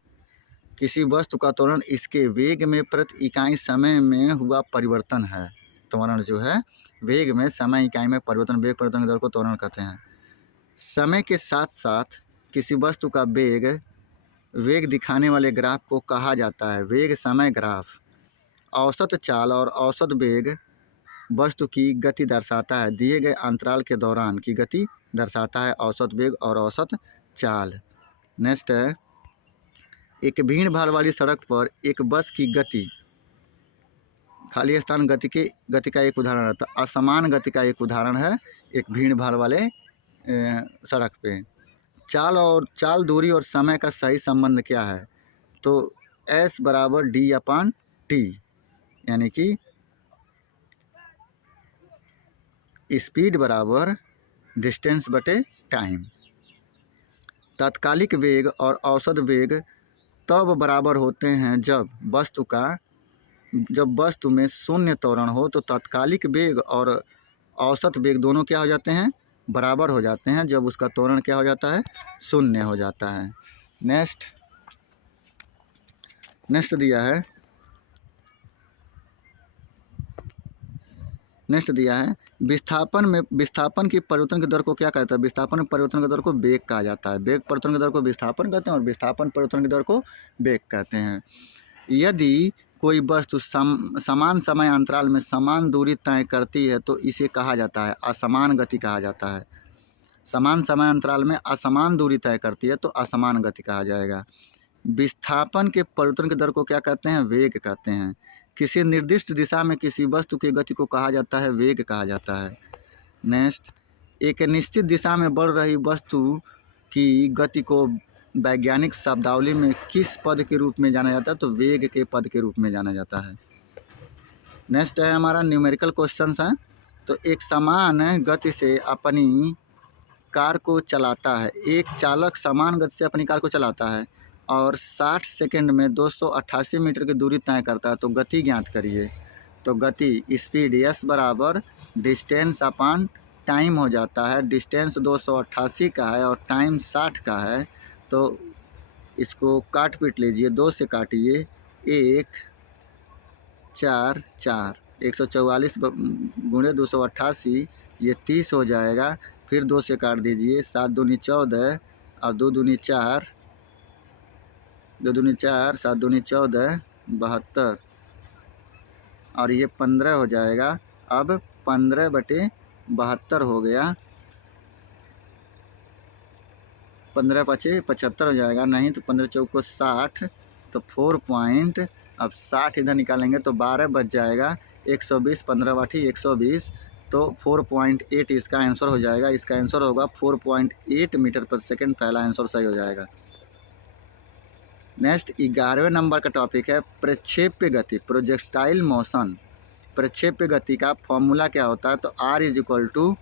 किसी वस्तु का त्वरण इसके वेग में प्रति इकाई समय में हुआ परिवर्तन है। त्वरण जो है वेग में समय इकाई में परिवर्तन, वेग परिवर्तन की दर को त्वरण कहते हैं। समय के साथ साथ किसी वस्तु का वेग दिखाने वाले ग्राफ को कहा जाता है वेग समय ग्राफ। औसत चाल और औसत वेग वस्तु की गति दर्शाता है, दिए गए अंतराल के दौरान की गति दर्शाता है औसत वेग और औसत चाल। नेक्स्ट है, एक भीड़ भाड़ वाली सड़क पर एक बस की गति, खाली स्थान गति का एक उदाहरण है। तो असमान गति का एक उदाहरण है एक भीड़ भाड़ वाले सड़क पे। चाल दूरी और समय का सही संबंध क्या है, तो S बराबर D/T, यानी कि स्पीड बराबर डिस्टेंस बटे टाइम। तात्कालिक वेग और औसत वेग तब बराबर होते हैं जब वस्तु में शून्य त्वरण हो, तो तात्कालिक वेग और औसत वेग दोनों क्या हो जाते हैं, बराबर हो जाते हैं जब उसका त्वरण क्या हो जाता है, शून्य हो जाता है। नेक्स्ट दिया है विस्थापन की परिवर्तन की दर को क्या कहता है, विस्थापन परिवर्तन की दर को वेग कहा जाता है। वेग परिवर्तन की दर को विस्थापन कहते हैं और विस्थापन परिवर्तन की दर को वेग कहते हैं। यदि कोई वस्तु समान समय अंतराल में समान दूरी तय करती है तो इसे कहा जाता है असमान गति कहा जाता है। समान समय अंतराल में असमान दूरी तय करती है तो असमान गति कहा जाएगा। विस्थापन के परिवर्तन की दर को क्या कहते हैं, वेग कहते हैं। किसी निर्दिष्ट दिशा में किसी वस्तु की गति को कहा जाता है वेग कहा जाता है। नेक्स्ट, एक निश्चित दिशा में बढ़ रही वस्तु की गति को वैज्ञानिक शब्दावली में किस पद के रूप में जाना जाता है, तो वेग के पद के रूप में जाना जाता है। नेक्स्ट है हमारा न्यूमेरिकल क्वेश्चंस हैं। तो एक समान गति से अपनी कार को चलाता है, एक चालक समान गति से अपनी कार को चलाता है और 60 सेकंड में 288 मीटर की दूरी तय करता है, तो गति ज्ञात करिए। तो गति स्पीड s बराबर डिस्टेंस अपॉन टाइम हो जाता है। डिस्टेंस 288 का है और टाइम 60 का है, तो इसको काट पीट लीजिए, 2 से काटिए, 1 4 4 144 गुणे 288, ये 30 हो जाएगा। फिर 2 से काट दीजिए, 7 दूनी 14 और 2 दूनी 4, 2 दूनी 4, 7 दूनी 14, 72 और ये 15 हो जाएगा। अब 15/72 हो गया, 15 पचे 75 हो जाएगा, नहीं तो 15 चौको 60, तो 4 पॉइंट, अब 60 इधर निकालेंगे तो 12 बच जाएगा, 120, 15 बाठी 120, तो 4.8 इसका आंसर हो जाएगा। इसका आंसर होगा 4.8 मीटर पर सेकंड, पहला आंसर सही हो जाएगा। नेक्स्ट 11वें नंबर का टॉपिक है प्रक्षेप्य गति, प्रोजेक्टाइल मोशन। प्रक्षेप्य गति का फॉर्मूला क्या होता है? तो R इज टू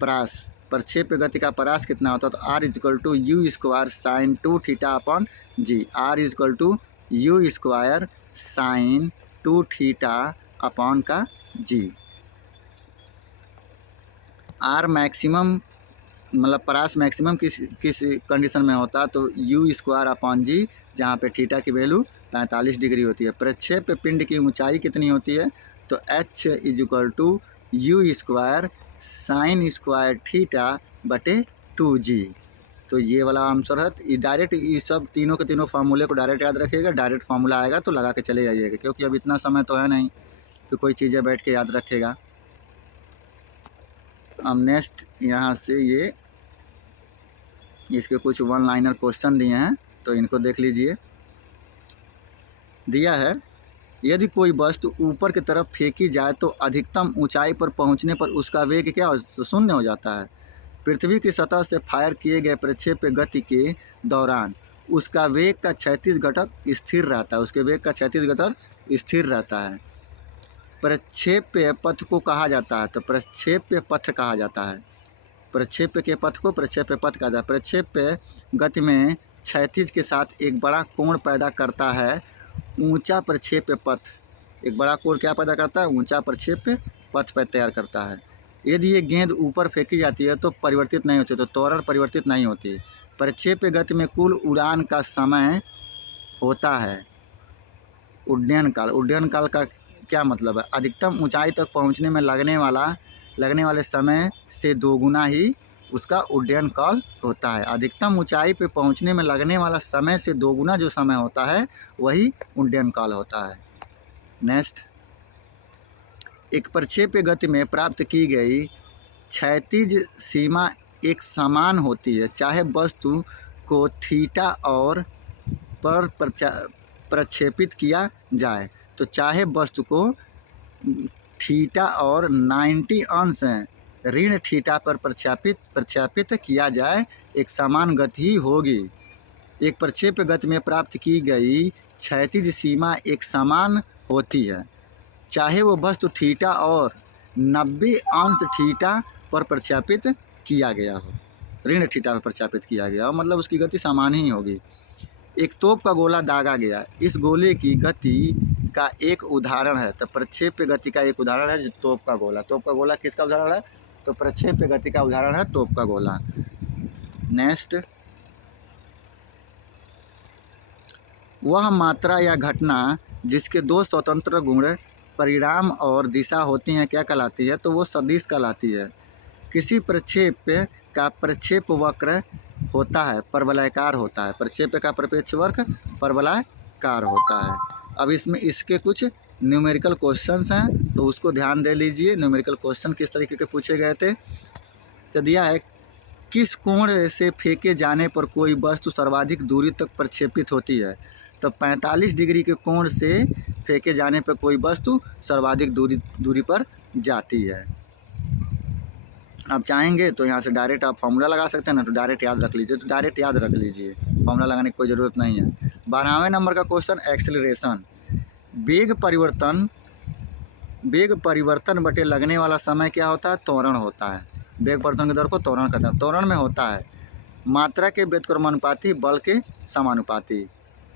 प्रास, प्रक्षेप्य गति का परास कितना होता है? तो R is u square sine 2 theta upon G. R is u square sine 2 theta upon का जी। R मैक्सिमम मतलब परास मैक्सिमम किस कंडीशन में होता है? तो यू स्क्वायर अपॉन जी, जहाँ पे थीटा की वैल्यू 45 डिग्री होती है। प्रक्षेप्य पिंड की ऊंचाई कितनी होती है? तो H is u square sine square theta बटे 2g। तो ये वाला आंसर है। ये डायरेक्ट, ये सब तीनों के तीनों फार्मूले को डायरेक्ट याद रखिएगा। डायरेक्ट फार्मूला आएगा तो लगा के चले जाइएगा, क्योंकि अब इतना समय तो है नहीं कि कोई चीज़ें बैठ के याद रखेगा। अब नेक्स्ट यहाँ से ये इसके कुछ वन लाइनर क्वेश्चन दिए हैं, तो इनको देख लीजिए। दिया है, यदि कोई वस्तु ऊपर की तरफ फेंकी जाए तो अधिकतम ऊंचाई पर पहुंचने पर उसका वेग क्या तो शून्य हो जाता है। पृथ्वी की सतह से फायर किए गए प्रक्षेप्य गति के दौरान उसका वेग का क्षैतिज घटक स्थिर रहता है। उसके वेग का क्षैतिज घटक स्थिर रहता है। प्रक्षेप्य पथ को कहा जाता है, तो प्रक्षेप्य पथ कहा जाता है। प्रक्षेप्य के पथ को प्रक्षेप्य पथ कहा जाता है। प्रक्षेप्य गति में क्षैतिज के साथ एक बड़ा कोण पैदा करता है ऊंचा प्रक्षेप्य पथ। एक बड़ा कोण क्या पैदा करता है? ऊंचा प्रक्षेप्य पथ पर तैयार करता है। यदि ये गेंद ऊपर फेंकी जाती है तो परिवर्तित नहीं होती, तो त्वरण परिवर्तित नहीं होती। प्रक्षेप्य गति में कुल उड़ान का समय होता है उड्डयन काल। उड्डयन काल का क्या मतलब है? अधिकतम ऊंचाई तक पहुंचने में लगने वाले समय से दोगुना ही उसका उड्डयन काल होता है। अधिकतम ऊंचाई पे पहुंचने में लगने वाला समय से दोगुना जो समय होता है वही उड्डयन काल होता है। नेक्स्ट, एक प्रक्षेप्य गति में प्राप्त की गई क्षैतिज सीमा एक समान होती है, चाहे वस्तु को थीटा और पर प्रक्षेपित किया जाए। तो चाहे वस्तु को थीटा और 90 अंश ऋण थीटा पर प्रक्षेपित किया जाए, एक समान गति ही होगी। एक प्रक्षेप्य गति में प्राप्त की गई क्षैतिज सीमा एक समान होती है, चाहे वो वस्तु थीटा और 90 अंश थीटा पर प्रक्षेपित किया गया हो, ऋण थीटा पर प्रक्षेपित किया गया हो, मतलब उसकी गति समान ही होगी। एक तोप का गोला दागा गया, इस गोले की गति का एक उदाहरण है। तो प्रक्षेप्य गति का एक उदाहरण है तोप का गोला। तोप का गोला किसका उदाहरण है? तो प्रक्षेप्य गति का उदाहरण है तोप का गोला। नेक्स्ट, वह मात्रा या घटना जिसके दो स्वतंत्र गुण परिणाम और दिशा होती हैं क्या कहलाती है? तो वो सदिश कहलाती है। किसी प्रक्षेप्य का प्रक्षेप वक्र होता है, परवलयाकार होता है। प्रक्षेप्य का प्रक्षेप वक्र परवलयाकार होता है। अब इसमें इसके कुछ न्यूमेरिकल क्वेश्चंस हैं, तो उसको ध्यान दे लीजिए। न्यूमेरिकल क्वेश्चन किस तरीके के पूछे गए थे? तो दिया है, किस कोण से फेंके जाने पर कोई वस्तु सर्वाधिक दूरी तक प्रक्षेपित होती है? तो 45 डिग्री के कोण से फेंके जाने पर कोई वस्तु सर्वाधिक दूरी पर जाती है। आप चाहेंगे तो यहाँ से डायरेक्ट आप फॉर्मूला लगा सकते हैं ना, तो डायरेक्ट याद रख लीजिए। तो डायरेक्ट याद रख लीजिए, फॉर्मूला लगाने की कोई ज़रूरत नहीं है। 12वें नंबर का क्वेश्चन, एक्सेलरेशन। वेग परिवर्तन बटे लगने वाला समय क्या होता है? त्वरण होता है। वेग परिवर्तन की दर को त्वरण कहते हैं। त्वरण में होता है मात्रा के व्युत्क्रमानुपाती, बल के समानुपाती।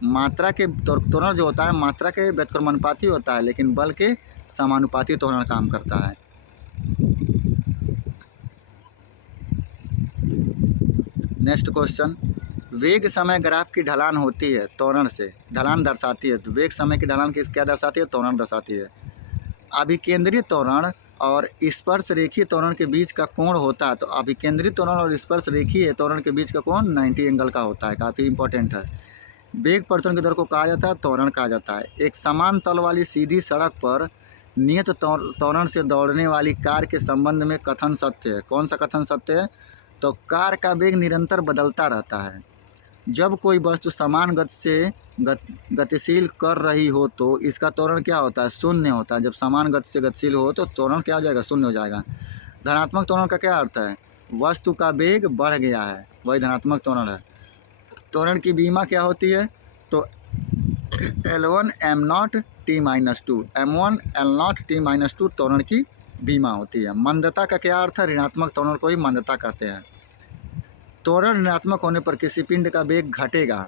मात्रा के त्वरण जो होता है मात्रा के व्युत्क्रमानुपाती होता है, लेकिन बल के समानुपाती त्वरण काम करता है। नेक्स्ट क्वेश्चन, वेग समय ग्राफ की ढलान होती है त्वरण से, ढलान दर्शाती है। तो वेग समय की ढलान किस क्या दर्शाती है? त्वरण दर्शाती है। अभिकेंद्री त्वरण और स्पर्श रेखीय त्वरण के बीच का कोण होता है। तो अभिकेंद्री त्वरण और स्पर्श रेखीय त्वरण के बीच का कोण 90 एंगल का होता है, काफ़ी इंपॉर्टेंट है। वेग परिवर्तन की दर को कहा जाता है त्वरण कहा जाता है। एक समान तल वाली सीधी सड़क पर नियत त्वरण से दौड़ने वाली कार के संबंध में कथन सत्य है। कौन सा कथन सत्य है? तो कार का वेग निरंतर बदलता रहता है। जब कोई वस्तु समान गति से गतिशील कर रही हो तो इसका त्वरण क्या होता है? शून्य होता है। जब समान गति से गतिशील हो तो त्वरण क्या हो जाएगा? शून्य हो जाएगा। धनात्मक त्वरण का क्या अर्थ है? वस्तु का वेग बढ़ गया है, वही धनात्मक त्वरण है। त्वरण की बीमा क्या होती है? तो L1 m0 t-2, m1 L0 t-2 त्वरण की बीमा होती है। मंदता का क्या अर्थ है? ऋणात्मक त्वरण को ही मंदता कहते हैं। त्वरण ऋणात्मक होने पर किसी पिंड का वेग घटेगा।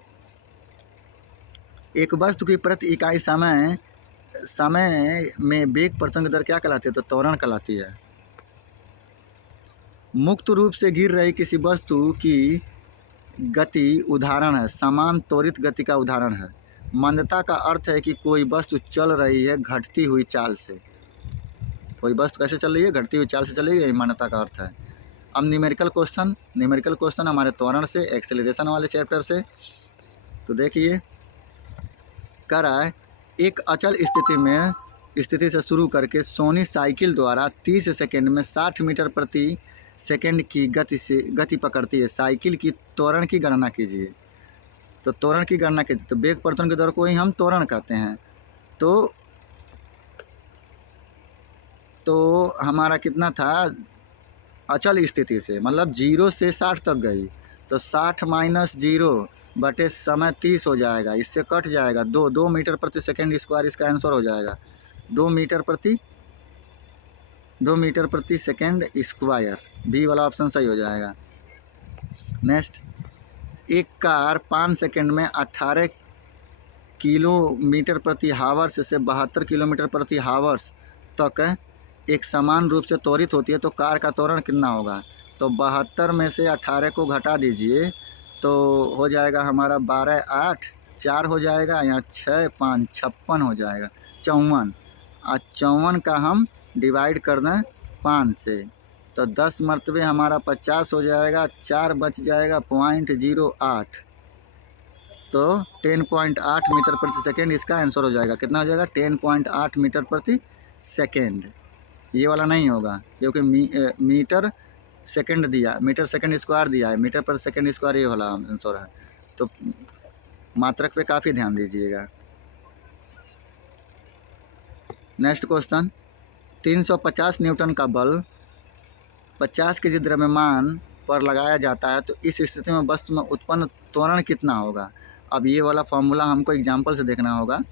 एक वस्तु की प्रति इकाई समय में वेग परिवर्तन की दर क्या कहलाती है? तो त्वरण कहलाती है। मुक्त रूप से गिर रही किसी वस्तु की गति उदाहरण है, समान त्वरित गति का उदाहरण है। मंदता का अर्थ है कि कोई वस्तु चल रही है घटती हुई चाल से। कोई वस्तु कैसे चल रही है? घटती हुई चाल से चल रही है, यही मंदता का अर्थ है। अब न्यूमेरिकल क्वेश्चन हमारे त्वरण से, एक्सेलरेशन वाले चैप्टर से। तो देखिए कह रहा है, एक अचल स्थिति से शुरू करके सोनी साइकिल द्वारा 30 सेकंड में 60 मीटर प्रति सेकंड की गति पकड़ती है। साइकिल की त्वरण की गणना कीजिए। तो त्वरण की गणना कीजिए, तो वेग परिवर्तन की दर को ही हम त्वरण कहते हैं। तो हमारा कितना था? अचल स्थिति से मतलब 0 से 60 तक गई, तो 60 माइनस 0 बटे समय 30 हो जाएगा। इससे कट जाएगा 2 मीटर प्रति सेकेंड स्क्वायर, इसका आंसर हो जाएगा 2 मीटर प्रति सेकेंड स्क्वायर। बी वाला ऑप्शन सही हो जाएगा। नेक्स्ट, एक कार 5 सेकेंड में 18 किलोमीटर प्रति हावर्स से 72 किलोमीटर प्रति हावर्स तक एक समान रूप से त्वरित होती है, तो कार का त्वरण कितना होगा? तो 72 में से 18 को घटा दीजिए तो हो जाएगा हमारा 12 8 4 हो जाएगा, यहाँ 6 5 56 हो जाएगा, 54। 54 का हम डिवाइड कर दें 5 से तो 10 मरतबे हमारा 50 हो जाएगा, 4 बच जाएगा 0.08, तो 10.8 मीटर प्रति सेकेंड इसका आंसर हो जाएगा। कितना हो जाएगा? 10.8 मीटर प्रति सेकेंड। ये वाला नहीं होगा क्योंकि मीटर सेकंड दिया, मीटर सेकंड स्क्वायर दिया है, मीटर पर सेकंड स्क्वायर ये वाला आंसर है। तो मात्रक पे काफ़ी ध्यान दीजिएगा। नेक्स्ट क्वेश्चन, 350 न्यूटन का बल 50 केजी द्रव्यमान पर लगाया जाता है, तो इस स्थिति में वस्तु में उत्पन्न त्वरण कितना होगा? अब ये वाला फॉर्मूला हमको एग्जाम्पल से देखना होगा।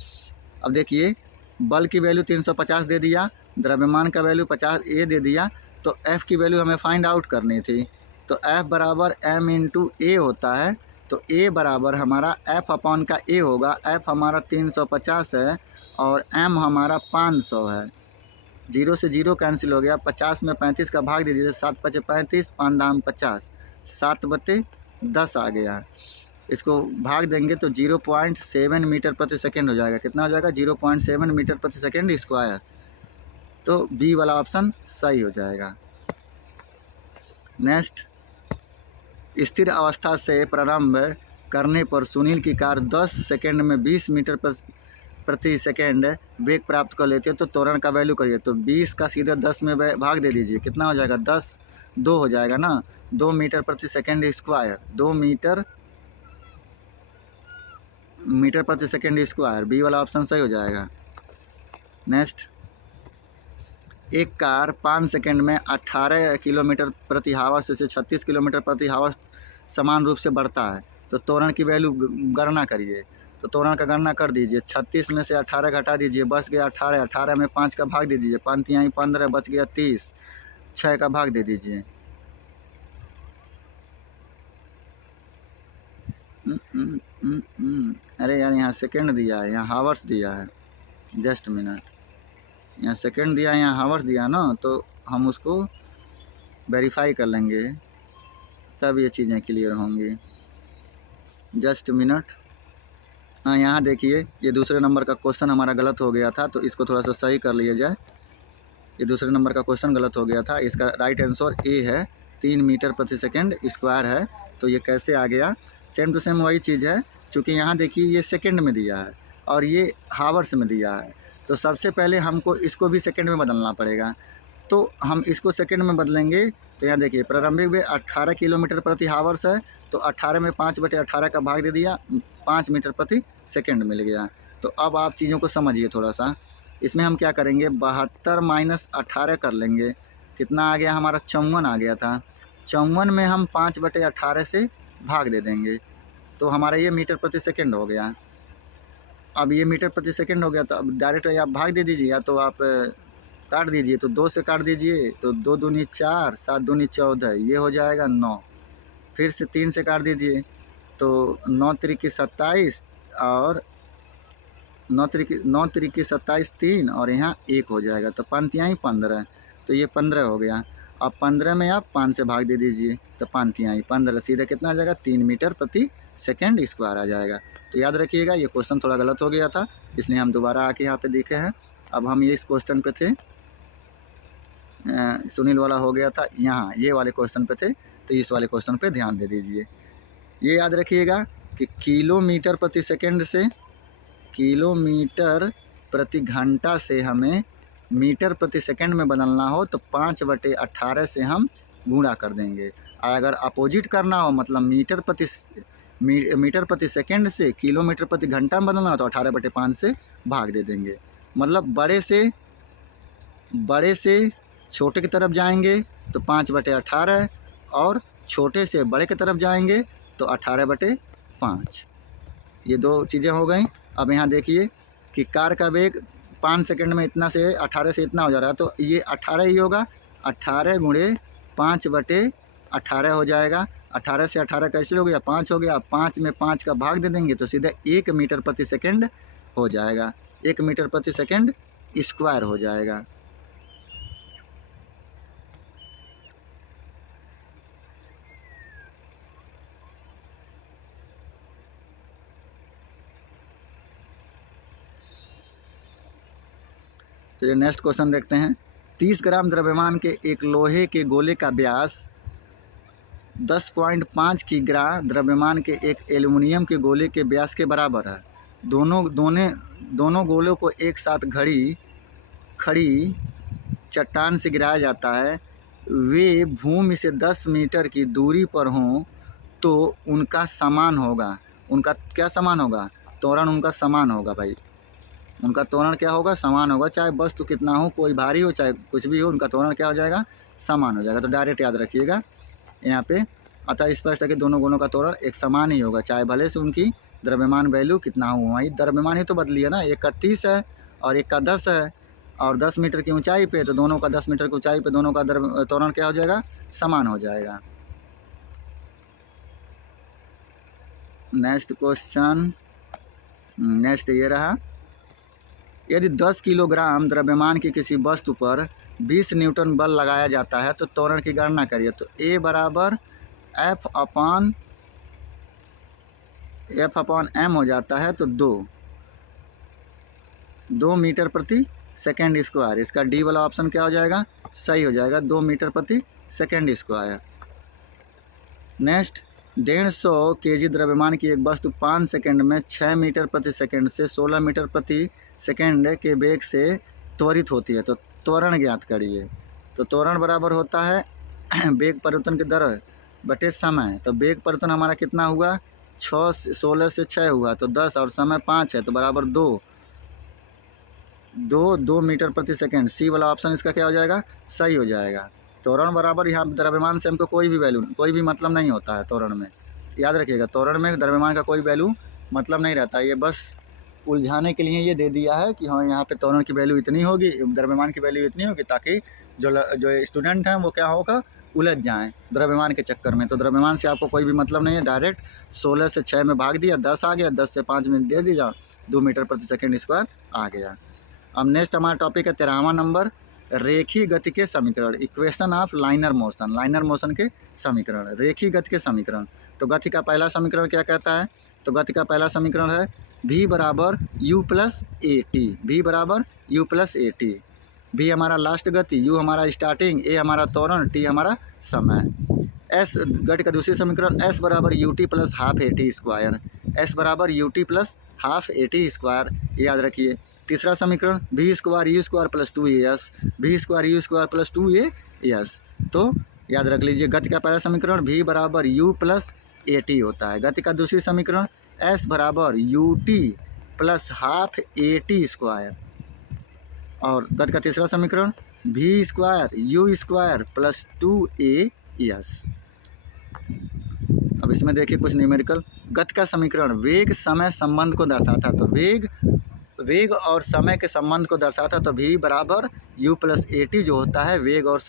अब देखिए, बल की वैल्यू 350 दे दिया, द्रव्यमान का वैल्यू 50 ए दे दिया, तो F की वैल्यू हमें फाइंड आउट करनी थी। तो F बराबर m इंटू ए होता है, तो A बराबर हमारा F अपॉन का A होगा। F हमारा 350 है और m हमारा 500 है। 0 से 0 कैंसिल हो गया, 50 में 35 का भाग दे दीजिए, 7 पचे 35, 5 दाम 50, 7/10 आ गया। इसको भाग देंगे तो 0.7 मीटर प्रति सेकेंड हो जाएगा। कितना हो जाएगा? 0.7 मीटर प्रति सेकेंड स्क्वायर। तो बी वाला ऑप्शन सही हो जाएगा। नेक्स्ट, स्थिर अवस्था से प्रारंभ करने पर सुनील की कार 10 सेकेंड में 20 मीटर प्रति सेकेंड वेग प्राप्त कर लेती है, तो त्वरण का वैल्यू करिए। तो 20 का सीधे 10 में भाग दे दीजिए, कितना हो जाएगा? 2 हो जाएगा ना, 2 मीटर प्रति सेकेंड स्क्वायर, 2 मीटर प्रति सेकेंड स्क्वायर। बी वाला ऑप्शन सही हो जाएगा। नेक्स्ट, एक कार 5 सेकेंड में 18 किलोमीटर प्रति हावर्स से 36 किलोमीटर प्रति हावर्स समान रूप से बढ़ता है, तो त्वरण की वैल्यू गणना करिए। तो त्वरण का गणना कर दीजिए, 36 में से 18 घटा दीजिए, बच गया 18, 18 में 5 का भाग दे दीजिए, 5 यहाँ 15, बच गया 30, 6 का भाग दे दीजिए। अरे यार यहाँ सेकंड दिया है, यहाँ हावर्स दिया है, जस्ट मिनट, यहाँ सेकंड दिया है, यहाँ हावर्स दिया ना, तो हम उसको वेरीफाई कर लेंगे तब ये चीज़ें क्लियर होंगी। Just minute. हाँ यहाँ देखिए ये दूसरे नंबर का क्वेश्चन हमारा गलत हो गया था, तो इसको थोड़ा सा सही कर लिया जाए। ये दूसरे नंबर का क्वेश्चन गलत हो गया था, इसका राइट आंसर ए है, 3 मीटर प्रति सेकंड स्क्वायर है। तो ये कैसे आ गया? सेम टू सेम वही चीज़ है, चूँकि यहाँ देखिए ये सेकंड में दिया है और ये हावर्स में दिया है, तो सबसे पहले हमको इसको भी सेकंड में बदलना पड़ेगा। तो हम इसको सेकंड में बदलेंगे, तो यहाँ देखिए प्रारंभिक वेग 18 किलोमीटर प्रति हावर्स है, तो 18 में 5/18 का भाग दे दिया, 5 मीटर प्रति सेकंड मिल गया। तो अब आप चीज़ों को समझिए थोड़ा सा। इसमें हम क्या करेंगे, 72 माइनस 18 कर लेंगे, कितना आ गया हमारा? 54 आ गया था। 54 में हम 5/18 से भाग दे देंगे, तो हमारा ये मीटर प्रति सेकंड हो गया। अब ये मीटर प्रति सेकंड हो गया, तो अब डायरेक्ट आप भाग दे दीजिए, या तो आप काट दीजिए, तो 2 से काट दीजिए, तो 2 दूनी 4, 7 दूनी 14, ये हो जाएगा 9। फिर से 3 से काट दीजिए, तो 9 त्रिकी 27 और 9 त्रिकी 27, 3 और यहाँ 1 हो जाएगा, तो पंक्तियाँ ही 15, तो ये 15 हो गया। अब 15 में आप 5 से भाग दे दीजिए, तो पंक्तियाँ ही 15, सीधा कितना आ जाएगा? 3 मीटर प्रति सेकंड स्क्वायर आ जाएगा। तो याद रखिएगा ये क्वेश्चन थोड़ा गलत हो गया था, इसलिए हम दोबारा आके यहाँ पे देखे हैं। अब हम ये इस क्वेश्चन पे थे, सुनील वाला हो गया था, यहाँ ये वाले क्वेश्चन पे थे, तो इस वाले क्वेश्चन पे ध्यान दे दीजिए। ये याद रखिएगा कि किलोमीटर प्रति सेकंड से किलोमीटर प्रति घंटा से हमें मीटर प्रति सेकंड में बदलना हो, तो 5/18 से हम गुणा कर देंगे। अगर अपोजिट करना हो, मतलब मीटर प्रति सेकंड से किलोमीटर प्रति घंटा में बदलना हो, तो 18/5 से भाग दे देंगे। मतलब बड़े से छोटे की तरफ जाएंगे तो 5/18, और छोटे से बड़े की तरफ जाएंगे तो 18/5। ये 2 चीज़ें हो गई। अब यहाँ देखिए कि कार का वेग 5 सेकंड में इतना से 18 से इतना हो जा रहा है, तो ये 18 ही होगा, 18 गुणे 5/18 हो जाएगा। 18 से 18 कैसे हो गया? 5 हो गया। 5 में 5 का भाग दे देंगे, तो सीधे 1 मीटर प्रति सेकंड हो जाएगा, 1 मीटर प्रति सेकंड स्क्वायर हो जाएगा। चलिए नेक्स्ट क्वेश्चन देखते हैं। 30 ग्राम द्रव्यमान के एक लोहे के गोले का व्यास 10.5 किग्रा द्रव्यमान के एक एल्युमिनियम के गोले के व्यास के बराबर है। दोनों गोलों को एक साथ खड़ी चट्टान से गिराया जाता है। वे भूमि से 10 मीटर की दूरी पर हों तो उनका समान होगा। उनका क्या समान होगा? त्वरण उनका समान होगा भाई। उनका त्वरण क्या होगा? समान होगा। चाहे वस्तु कितना हो, कोई भारी हो चाहे कुछ भी हो, उनका त्वरण क्या हो जाएगा? समान हो जाएगा। तो डायरेक्ट याद रखिएगा यहाँ पे। अतः स्पष्ट है कि दोनों गोलों का त्वरण एक समान ही होगा, चाहे भले से उनकी द्रव्यमान वैल्यू कितना हो। वही द्रव्यमान ही तो बदली है ना, एक का 30 है और एक का 10 है, और 10 मीटर की ऊंचाई पे, तो दोनों का 10 मीटर की ऊंचाई पे दोनों का त्वरण क्या हो जाएगा? समान हो जाएगा। नेक्स्ट क्वेश्चन, नेक्स्ट ये रहा। यदि 10 किलोग्राम द्रव्यमान की किसी वस्तु पर 20 न्यूटन बल लगाया जाता है, तो त्वरण की गणना करिए। तो A बराबर F अपॉन M हो जाता है, तो 2 मीटर प्रति सेकेंड स्क्वायर। इसका डी वाला ऑप्शन क्या हो जाएगा? सही हो जाएगा, 2 मीटर प्रति सेकेंड स्क्वायर। नेक्स्ट, 150 kg द्रव्यमान की एक वस्तु 5 सेकंड में 6 मीटर प्रति सेकंड से 16 मीटर प्रति सेकंड के वेग से त्वरित होती है, तो त्वरण ज्ञात करिए। तो त्वरण बराबर होता है वेग परिवर्तन की दर बटे समय। तो वेग परिवर्तन हमारा कितना हुआ? 16 से 6 हुआ, तो 10, और समय 5 है, तो बराबर 2 मीटर प्रति सेकंड। सी वाला ऑप्शन इसका क्या हो जाएगा? सही हो जाएगा। त्वरण बराबर, यहाँ द्रव्यमान से हमको कोई भी मतलब नहीं होता है त्वरण में। याद रखिएगा, त्वरण में द्रव्यमान का कोई वैल्यू मतलब नहीं रहता। ये बस उलझाने के लिए ये दे दिया है कि हाँ यहाँ पे त्वरण की वैल्यू इतनी होगी, द्रव्यमान की वैल्यू इतनी होगी, ताकि जो स्टूडेंट हैं वो क्या होगा, उलझ जाएं द्रव्यमान के चक्कर में। तो द्रव्यमान से आपको कोई भी मतलब नहीं है, डायरेक्ट 16 से 6 में भाग दिया 10 आ गया, 10 से 5 मिनट दे दिया 2 मीटर प्रति सेकेंड स्क्वायर आ गया। अब नेक्स्ट हमारा टॉपिक है 13वां नंबर, रेखीय गति के समीकरण, equation of liner motion, liner motion के समीकरण, रेखीय गति के समीकरण। तो गति का पहला समीकरण क्या कहता है? तो गति का पहला समीकरण है v बराबर u plus A T, v बराबर u plus A T. v हमारा लास्ट गति, u हमारा स्टार्टिंग, a हमारा त्वरण, t हमारा समय। s गति का दूसरी समीकरण s बराबर U T plus half A T square, s बराबर U T plus half A T square, याद रखिए। तीसरा समीकरण v square you square plus 2as, v square you square plus 2as। तो याद रख लीजिए गति का पहला समीकरण v बराबर u प्लस ए टी होता है। गति का दूसरी समीकरण s बराबर U T plus half A T square, और गति का तीसरा समीकरण v square you square plus 2as। अब इसमें देखिए कुछ न्यूमेरिकल। गति का समीकरण वेग समय संबंध को दर्शाता, तो वेग और समय के संबंध को दर्शाता, तो v बराबर u प्लस ए टी जो होता है वेग और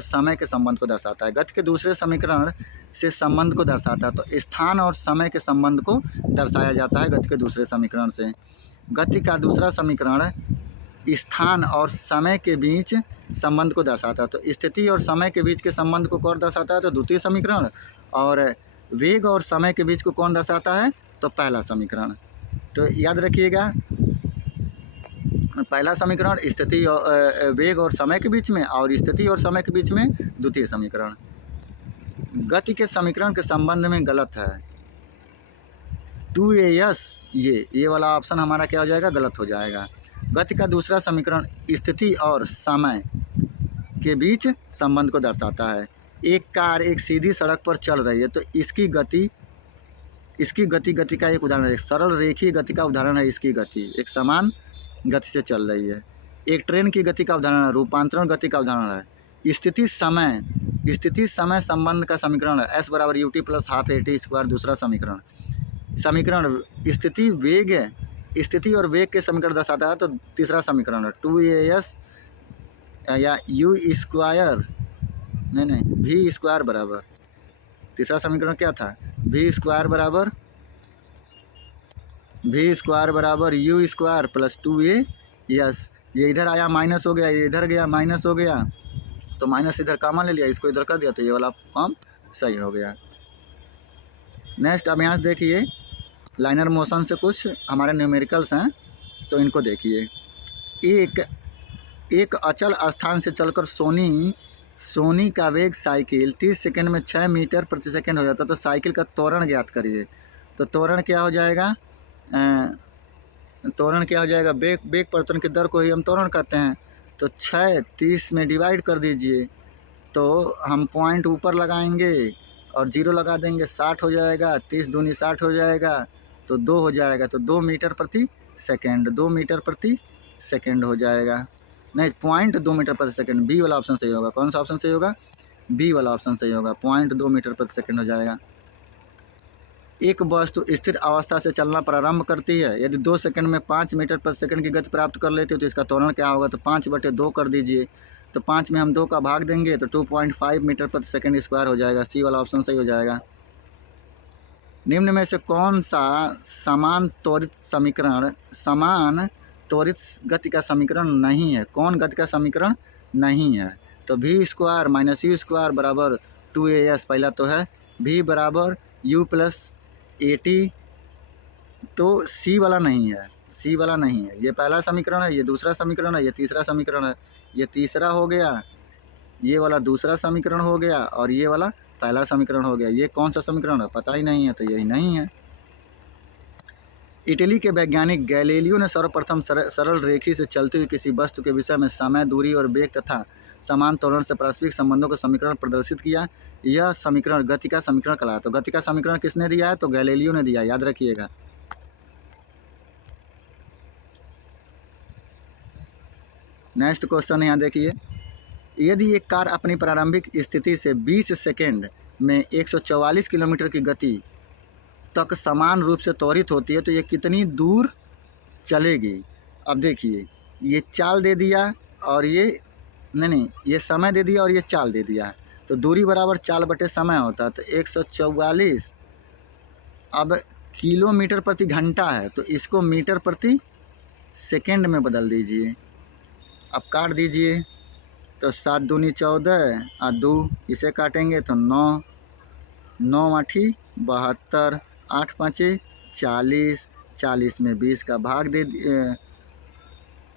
समय के संबंध को दर्शाता है। गति के दूसरे समीकरण से संबंध को दर्शाता है, तो स्थान और समय के संबंध को दर्शाया जाता है गति के दूसरे समीकरण से। गति का दूसरा समीकरण स्थान और समय के बीच संबंध को दर्शाता है, तो स्थिति और समय के बीच के संबंध को कौन दर्शाता है? तो द्वितीय समीकरण। और वेग और समय के बीच को कौन दर्शाता है? तो पहला समीकरण। तो याद रखिएगा पहला समीकरण स्थिति और वेग और समय के बीच में, और स्थिति और समय के बीच में द्वितीय समीकरण। गति के समीकरण के संबंध में गलत है 2as, ये वाला ऑप्शन हमारा क्या हो जाएगा? गलत हो जाएगा। गति का दूसरा समीकरण स्थिति और समय के बीच संबंध को दर्शाता है। एक कार एक सीधी सड़क पर चल रही है, तो इसकी गति का एक उदाहरण है, एक सरल रेखीय गति का उदाहरण है। इसकी गति एक समान गति से चल रही है। एक ट्रेन की गति का उदाहरण है, रूपांतरण गति का उदाहरण है। स्थिति समय संबंध का समीकरण है s बराबर U T plus half A T square, दूसरा समीकरण। स्थिति और वेग के समीकरण दर्शाता है, तो तीसरा समीकरण है 2as या u स्क्वायर, नहीं v स्क्वायर बराबर, तीसरा समीकरण क्या था? v स्क्वायर बराबर u स्क्वायर प्लस 2as। ये इधर आया माइनस हो गया, ये इधर गया माइनस हो गया, तो माइनस इधर कॉमन ले लिया, इसको इधर कर दिया, तो ये वाला फॉर्म सही हो गया। नेक्स्ट अब यहाँ देखिए लाइनर मोशन से कुछ हमारे न्यूमेरिकल्स हैं, तो इनको देखिए। एक अचल स्थान से चलकर सोनी का वेग साइकिल 30 सेकंड में 6 मीटर प्रति सेकंड हो जाता, तो साइकिल का त्वरण ज्ञात करिए। तो त्वरण क्या हो जाएगा? वेग परिवर्तन की दर को ही हम त्वरण कहते हैं। तो 6 30 में डिवाइड कर दीजिए, तो हम पॉइंट ऊपर लगाएंगे और 0 लगा देंगे, 60 हो जाएगा, 30 दूनी 60 हो जाएगा, तो 2 हो जाएगा, तो 2 मीटर प्रति सेकेंड हो जाएगा। नहीं, 0.2 मीटर प्रति सेकेंड, बी वाला ऑप्शन सही होगा। कौन सा ऑप्शन सही होगा? बी वाला ऑप्शन सही होगा, 0.2 मीटर प्रति सेकेंड हो जाएगा। एक वस्तु स्थिर अवस्था से चलना प्रारंभ करती है, यदि 2 सेकंड में 5 मीटर प्रति सेकंड की गति प्राप्त कर लेती है, तो इसका त्वरण क्या होगा? तो 5/2 कर दीजिए, तो 5 में हम 2 का भाग देंगे, तो 2.5 मीटर प्रति सेकंड स्क्वायर हो जाएगा। सी वाला ऑप्शन सही हो जाएगा। निम्न में से कौन सा समान त्वरित गति का समीकरण नहीं है? कौन गति का समीकरण नहीं है? तो v square minus you square बराबर 2as, पहला तो है v बराबर u प्लस ए टी, तो सी वाला नहीं है, ये पहला समीकरण है, ये दूसरा समीकरण है, ये तीसरा समीकरण है, ये तीसरा हो गया, ये वाला दूसरा समीकरण हो गया, और ये वाला पहला समीकरण हो गया। ये कौन सा समीकरण है? पता ही नहीं है, तो यही नहीं है। इटली के वैज्ञानिक गैलीलियो ने सर्वप्रथम सरल रेखी से चलती हुई किसी वस्तु के विषय में समय, दूरी और वेग तथा समान त्वरण से पारस्परिक संबंधों का समीकरण प्रदर्शित किया। यह समीकरण गति का समीकरण कहलाता है। तो गति का समीकरण किसने दिया है? तो गैलीलियो ने दिया, याद रखिएगा। नेक्स्ट क्वेश्चन यहाँ देखिए, यदि एक कार अपनी प्रारंभिक स्थिति से 20 सेकेंड में 144 किलोमीटर की गति तक समान रूप से त्वरित होती है, तो ये कितनी दूर चलेगी? अब देखिए, ये चाल दे दिया और ये नहीं, ये समय दे दिया और ये चाल दे दिया है, तो दूरी बराबर चाल बटे समय होता है। तो 144 अब किलोमीटर प्रति घंटा है, तो इसको मीटर प्रति सेकेंड में बदल दीजिए। अब काट दीजिए, तो 7 दूनी 14 और 2 इसे काटेंगे तो 9, 9 आठी 72, 8 पाँचे 40, 40 में 20 का भाग दे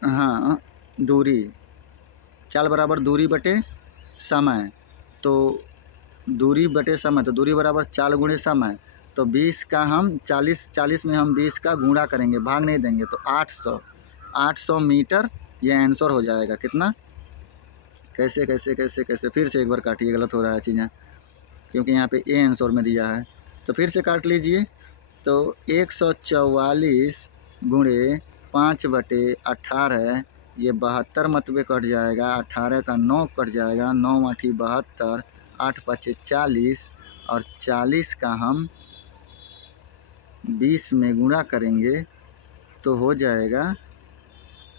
हाँ, दूरी चाल बराबर दूरी बटे समय, तो दूरी बटे समय, तो दूरी बराबर चाल गुणे समय। तो 20 का हम 40 में हम 20 का गुणा करेंगे, भाग नहीं देंगे, तो 800 मीटर ये आंसर हो जाएगा। कितना? कैसे कैसे कैसे कैसे फिर से एक बार काटिए, गलत हो रहा है चीज़ें, क्योंकि यहाँ पे ए आंसर में दिया है। तो फिर से काट लीजिए, तो 144 गुणे 5/18, ये 72 मतबे कट जाएगा, 18 का 9 कट जाएगा, 9 आठी 72, 8 पाँचे 40 और 40 का हम 20 में गुणा करेंगे तो हो जाएगा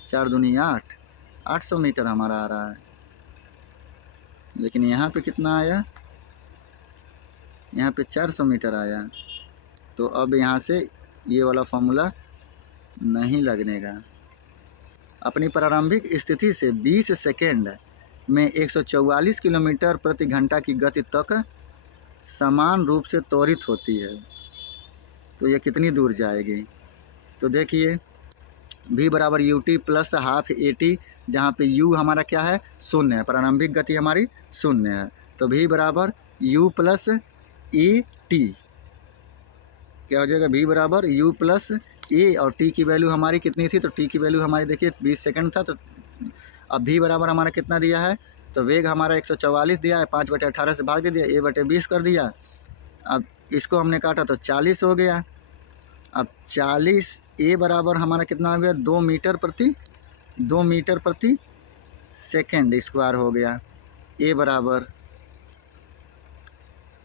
4 दूनी 8, 800 मीटर हमारा आ रहा है। लेकिन यहाँ पे कितना आया? यहाँ पे 400 मीटर आया। तो अब यहाँ से ये वाला फॉर्मूला नहीं लगने का। अपनी प्रारंभिक स्थिति से 20 सेकेंड में 144 किलोमीटर प्रति घंटा की गति तक समान रूप से त्वरित होती है, तो ये कितनी दूर जाएगी? तो देखिए, v बराबर U T plus half A T, जहाँ पे u हमारा क्या है? शून्य है, प्रारंभिक गति हमारी शून्य है। तो v बराबर u प्लस ए टी, क्या हो जाएगा? v बराबर u प्लस ए, और t की वैल्यू हमारी कितनी थी? तो t की वैल्यू हमारी देखिए 20 सेकंड था। तो अब v बराबर हमारा कितना दिया है? तो वेग हमारा 144 दिया है, 5/18 से भाग दे दिया, a/20 कर दिया। अब इसको हमने काटा तो 40 हो गया। अब 40 ए बराबर हमारा कितना हो गया? 2 मीटर प्रति सेकेंड स्क्वायर हो गया। ए बराबर,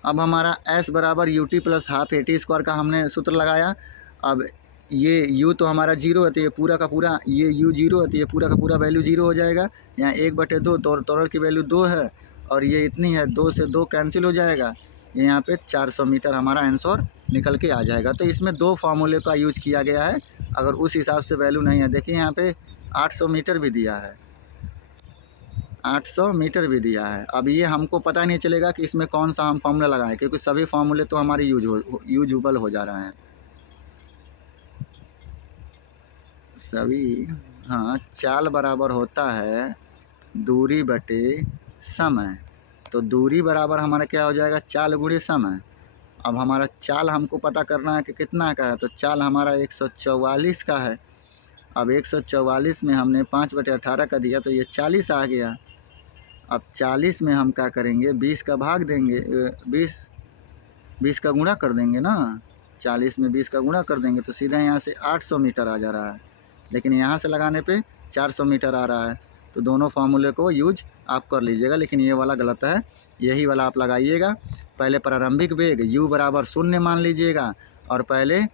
अब हमारा एस बराबर U T plus half A T square का हमने सूत्र लगाया। अब ये यू तो हमारा 0 है, तो ये पूरा का पूरा, ये यू 0 है, तो ये पूरा का पूरा वैल्यू 0 हो जाएगा। यहाँ 1/2 त्वरण की वैल्यू 2 है, और ये इतनी है, 2 से 2 कैंसिल हो जाएगा। यहाँ पे 400 मीटर हमारा आंसर निकल के आ जाएगा। तो इसमें 2 फार्मूले का यूज किया गया है। अगर उस हिसाब से वैल्यू नहीं है, देखिए यहाँ पे 800 मीटर भी दिया है, 800 मीटर भी दिया है। अब ये हमको पता नहीं चलेगा कि इसमें कौन सा हम फार्मूला लगाएं, क्योंकि सभी फार्मूले तो हमारे यूजबल हो जा रहे हैं सभी। हाँ, चाल बराबर होता है दूरी बटे समय, तो दूरी बराबर हमारा क्या हो जाएगा? चाल गुणे समय। अब हमारा चाल हमको पता करना है कि कितना का है, तो चाल हमारा 144 का है। अब 144 में हमने 5/18 का दिया, तो ये 40 आ गया। अब 40 में हम क्या करेंगे? 20 का भाग देंगे, 20 का गुणा कर देंगे ना, 40 में 20 का गुणा कर देंगे, तो सीधा यहाँ से 800 मीटर आ जा रहा है। लेकिन यहाँ से लगाने पे 400 मीटर आ रहा है। तो दोनों फार्मूले को यूज आप कर लीजिएगा, लेकिन ये वाला गलत है, यही वाला आप लगाइएगा। पहले प्रारंभिक वेग u बराबर 0 मान लीजिएगा, और पहले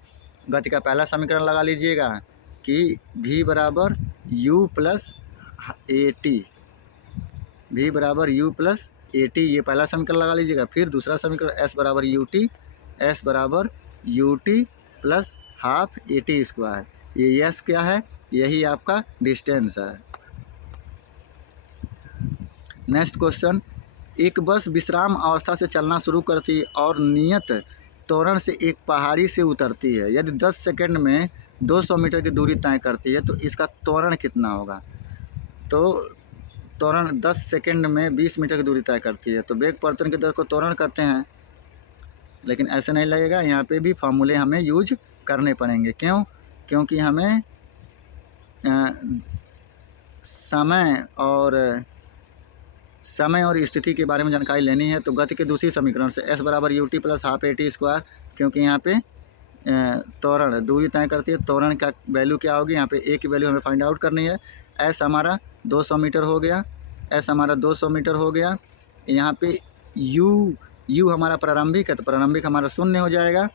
गति का पहला समीकरण लगा लीजिएगा कि v बराबर u plus A T, v बराबर u प्लस ए टी, ये पहला समीकरण लगा लीजिएगा। फिर दूसरा समीकरण s बराबर यू टी, s बराबर U T plus half A T square. ये s क्या है? यही आपका डिस्टेंस है। नेक्स्ट क्वेश्चन, एक बस विश्राम अवस्था से चलना शुरू करती है और नियत त्वरण से एक पहाड़ी से उतरती है। यदि 10 सेकंड में 200 मीटर की दूरी तय करती है, तो इसका त्वरण कितना होगा? तो त्वरण 10 सेकंड में 20 मीटर की दूरी तय करती है, तो वेग परिवर्तन की दर को त्वरण कहते हैं। लेकिन ऐसे नहीं लगेगा, यहाँ पे भी फार्मूले हमें यूज करने पड़ेंगे। क्यों? क्योंकि हमें समय और स्थिति के बारे में जानकारी लेनी है। तो गति के दूसरी समीकरण से s बराबर U T plus half A T square, क्योंकि यहाँ पे त्वरण दूरी तय करती है, त्वरण का वैल्यू क्या होगी? यहाँ पे a की वैल्यू हमें फाइंड आउट करनी है। s हमारा 200 मीटर हो गया, s हमारा 200 मीटर हो गया। यहाँ पे u हमारा प्रारंभिक है, तो प्रारंभिक हमारा 0 हो जाएगा,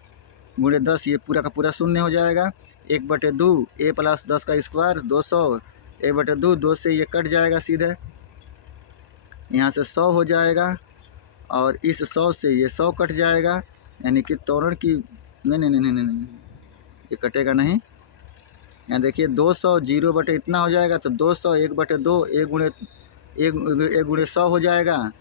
गुणे 10, ये पूरा का पूरा 0 हो जाएगा। 1/2 a प्लस 10 का स्क्वायर 200, 1/2, 2 से ये कट जाएगा सीधे, यहाँ से 100 हो जाएगा और इस 100 से ये 100 कट जाएगा, यानी कि त्वरण की नहीं नहीं नहीं नहीं नहीं नहीं, ये कटेगा नहीं। यहाँ देखिए 200 जीरो बटे इतना हो जाएगा, तो 200 1/2 1 गुणे 100 हो जाएगा।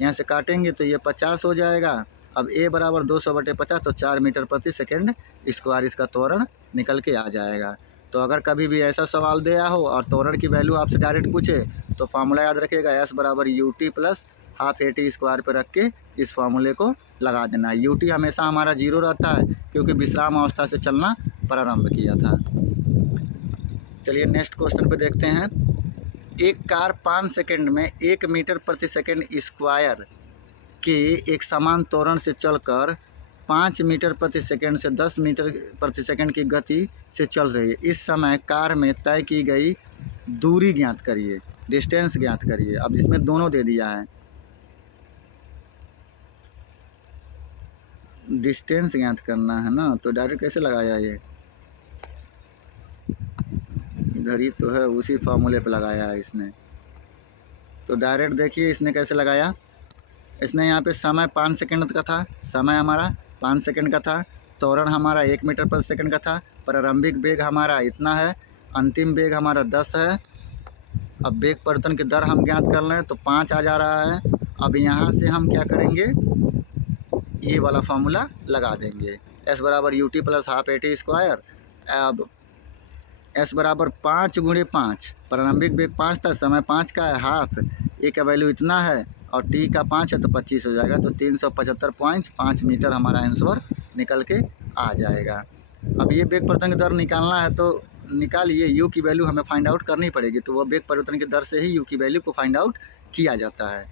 यहाँ से काटेंगे तो ये 50 हो जाएगा। अब a बराबर 200/50, तो 4 मीटर प्रति सेकेंड स्क्वायर इसका त्वरण निकल के आ जाएगा। तो अगर कभी भी ऐसा सवाल दिया हो और त्वरण की वैल्यू आपसे डायरेक्ट पूछे तो फार्मूला याद रखिएगा, s बराबर ut plus half at square पर रख के इस फार्मूले को लगा देना है। ut हमेशा हमारा 0 रहता है क्योंकि विश्राम अवस्था से चलना प्रारंभ किया था। चलिए नेक्स्ट क्वेश्चन पे देखते हैं। एक कार 5 सेकंड में 1 मीटर प्रति सेकंड स्क्वायर के एक समान त्वरण से चलकर 5 मीटर प्रति सेकंड से 10 मीटर प्रति सेकंड की गति से चल रही है। इस समय कार में तय की गई दूरी ज्ञात करिए, डिस्टेंस ज्ञात करिए। अब इसमें दोनों दे दिया है, डिस्टेंस ज्ञात करना है ना, तो डायरेक्ट कैसे लगाया ये, इधर ही तो है, उसी फार्मूले पे लगाया है इसने। तो डायरेक्ट देखिए इसने कैसे लगाया। इसने यहाँ पे समय 5 सेकंड का था, समय हमारा 5 सेकंड का था, त्वरण हमारा 1 मीटर प्रति सेकंड का था, प्रारंभिक वेग हमारा इतना है, अंतिम वेग हमारा 10 है। अब वेग परिवर्तन की दर हम ज्ञात कर लें तो 5 आ जा रहा है। अब यहाँ से हम क्या करेंगे, ये वाला फार्मूला लगा देंगे, s बराबर ut plus half at square. अब s बराबर 5 गुणे 5, प्रारंभिक वेग 5 था, समय 5 का है, हाफ a का वैल्यू इतना है और t का 5 है तो 25 हो जाएगा। तो 375.5 मीटर हमारा आंसर निकल के आ जाएगा। अब ये वेग परिवर्तन की दर निकालना है तो निकालिए, u की वैल्यू हमें फाइंड आउट करनी पड़ेगी, तो वह वेग परिवर्तन की दर से ही u की वैल्यू को फाइंड आउट किया जाता है।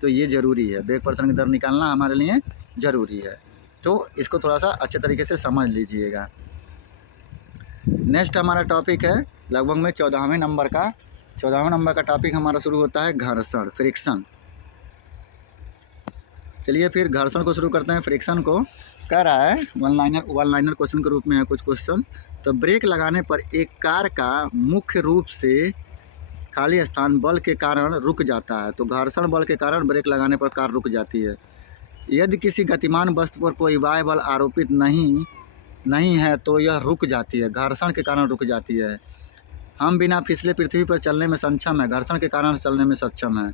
तो ये ज़रूरी है, वेग परिवर्तन की दर निकालना हमारे लिए ज़रूरी है। तो इसको थोड़ा सा अच्छे तरीके से समझ लीजिएगा। नेक्स्ट हमारा टॉपिक है लगभग में 14वें नंबर का टॉपिक हमारा शुरू होता है घर्षण, फ्रिक्शन। चलिए फिर घर्षण को शुरू करते हैं। फ्रिक्शन को कह रहा है वन लाइनर क्वेश्चन के रूप में है कुछ क्वेश्चन। तो ब्रेक लगाने पर एक कार का मुख्य रूप से खाली स्थान बल के कारण रुक जाता है। तो घर्षण बल के कारण ब्रेक लगाने पर कार रुक जाती है। यदि किसी गतिमान वस्तु पर कोई बाह्य बल आरोपित नहीं है तो यह रुक जाती है, घर्षण के कारण रुक जाती है। हम बिना फिसले पृथ्वी पर चलने में सक्षम है, घर्षण के कारण चलने में सक्षम है।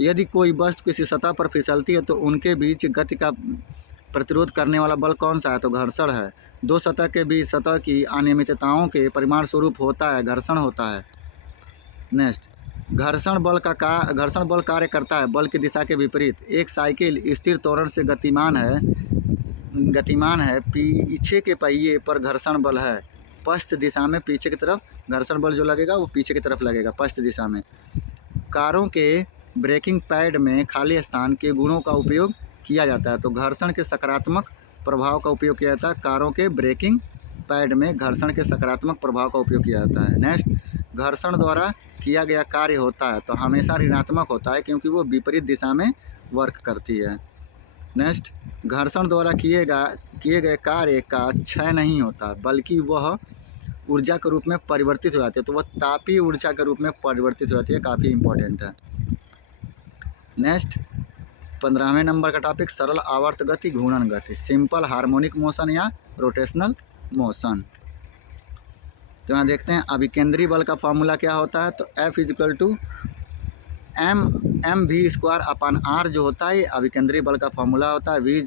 यदि कोई वस्तु किसी सतह पर फिसलती है तो उनके बीच गति का प्रतिरोध करने वाला बल कौन सा है, तो घर्षण है। दो सतह के बीच सतह की अनियमितताओं के परिमाण स्वरूप होता है, घर्षण होता है। नेक्स्ट, घर्षण बल कार्य करता है बल की दिशा के विपरीत। एक साइकिल स्थिर त्वरण से गतिमान है, पीछे के पहिए पर घर्षण बल है पश्चिम दिशा में, पीछे की तरफ घर्षण बल जो लगेगा वो पीछे की तरफ लगेगा, पश्चिम दिशा में। कारों के ब्रेकिंग पैड में खाली स्थान के गुणों का उपयोग किया जाता है। तो घर्षण के सकारात्मक प्रभाव का उपयोग किया जाता है, कारों के ब्रेकिंग पैड में घर्षण के सकारात्मक प्रभाव का उपयोग किया जाता है। नेक्स्ट, घर्षण द्वारा किया गया कार्य होता है तो हमेशा ऋणात्मक होता है क्योंकि वो विपरीत दिशा में वर्क करती है। नेक्स्ट, घर्षण द्वारा किए गए कार्य का क्षय नहीं होता बल्कि वह ऊर्जा के रूप में परिवर्तित हो जाती है। तो वह तापीय ऊर्जा के रूप में परिवर्तित हो जाती है, काफ़ी इंपॉर्टेंट है। नेक्स्ट, 15वें नंबर का टॉपिक सरल आवर्त गति, घूर्णन गति, सिंपल हार्मोनिक मोशन या रोटेशनल मोशन। तो यहाँ देखते हैं अभिकेंद्री बल का फॉर्मूला क्या होता है। तो F = mv²/r जो होता है, अभिकेंद्री बल का फॉर्मूला होता है। v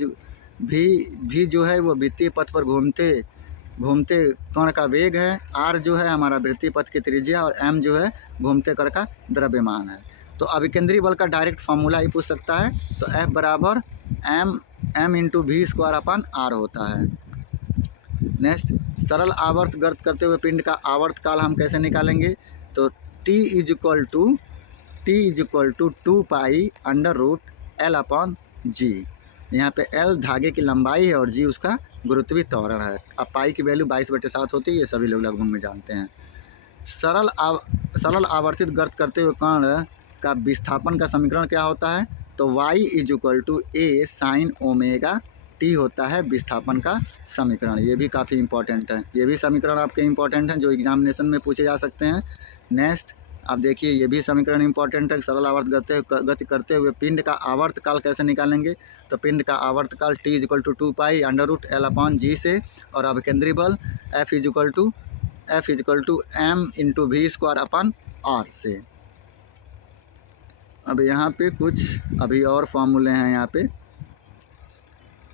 जो है वो वृत्तीय पथ पर घूमते कण का वेग है, r जो है हमारा वृत्तीय पथ की त्रिज्या और m जो है घूमते कण का द्रव्यमान है। तो अभिकेंद्री बल का डायरेक्ट फार्मूला ही पूछ सकता है। तो F बराबर m × v²/r होता है। नेक्स्ट, सरल आवर्त गर्त करते हुए पिंड का आवर्त काल हम कैसे निकालेंगे। तो T = 2π√L/g। यहाँ पे L धागे की लंबाई है और g उसका गुरुत्वीय त्वरण है। अब पाई की वैल्यू 22/7 होती है, ये सभी लोग लगभग में जानते हैं। सरल आवर्तित गर्त करते हुए कण का विस्थापन का समीकरण क्या होता है। तो y = a sin ωt होता है विस्थापन का समीकरण। ये भी काफ़ी इंपॉर्टेंट है, ये भी समीकरण आपके इंपॉर्टेंट हैं जो एग्जामिनेशन में पूछे जा सकते हैं। नेक्स्ट, अब देखिए ये भी समीकरण इंपॉर्टेंट है। सरल आवर्त गति करते हुए पिंड का आवर्तकाल कैसे निकालेंगे? तो पिंड का आवर्तकाल t इक्वल टू 2π√L/g से, और अभिकेंद्री बल F इक्वल टू m/v²/r से। अब यहाँ पे कुछ अभी और फार्मूले हैं यहाँ पे,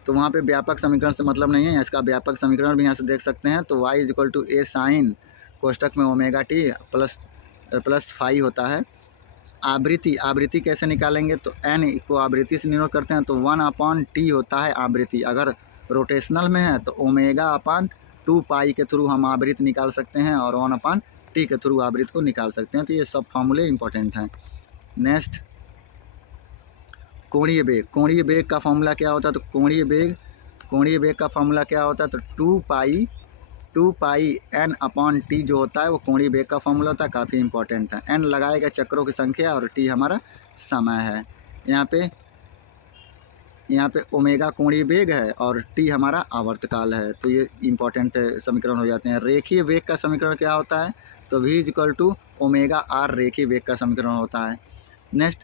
तो वहाँ पे व्यापक समीकरण से मतलब नहीं है, इसका व्यापक समीकरण भी यहाँ से देख सकते हैं। तो y equal to a sine कोष्टक में ω/t प्लस फाई होता है। आवृत्ति कैसे निकालेंगे? तो n को आवृत्ति से निरूपण करते हैं, तो 1/t होता है आवृत्ति। अगर रोटेशनल में है तो ω/2π के थ्रू हम आवृत्ति निकाल सकते हैं, और 1/t के थ्रू आवृत्ति को निकाल सकते हैं। तो ये सब फार्मूले इंपॉर्टेंट हैं। नेक्स्ट, कोणीय बेग का फॉर्मूला क्या होता है? तो कोणीय बेग का फॉर्मूला क्या होता है? तो 2π n/t जो होता है वो कोणीय बेग का फॉर्मूला होता है। काफ़ी इंपॉर्टेंट है। n लगाए गए चक्रों की संख्या और t हमारा समय है। यहाँ पे ओमेगा कोणीय बेग है और t हमारा आवर्तकाल है। तो ये इंपॉर्टेंट समीकरण हो जाते हैं। रेखीय वेग का समीकरण क्या होता है? तो v इक्वल टू ω/r रेखीय वेग का समीकरण होता है। नेक्स्ट,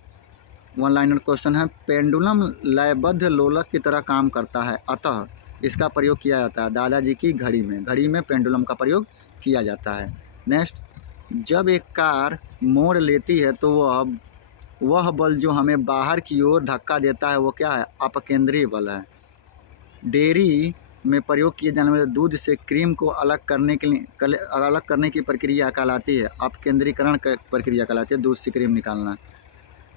वन लाइनर क्वेश्चन है। पेंडुलम लयबद्ध लोलक की तरह काम करता है, अतः इसका प्रयोग किया जाता है दादाजी की घड़ी में पेंडुलम का प्रयोग किया जाता है। नेक्स्ट, जब एक कार मोड़ लेती है तो वह बल जो हमें बाहर की ओर धक्का देता है वो क्या है? अपकेंद्रीय बल है। डेयरी में प्रयोग किए जाने वाले दूध से क्रीम को अलग करने की प्रक्रिया कहलाती है अपकेंद्रीकरण प्रक्रिया कहलाती है, दूध से क्रीम निकालना।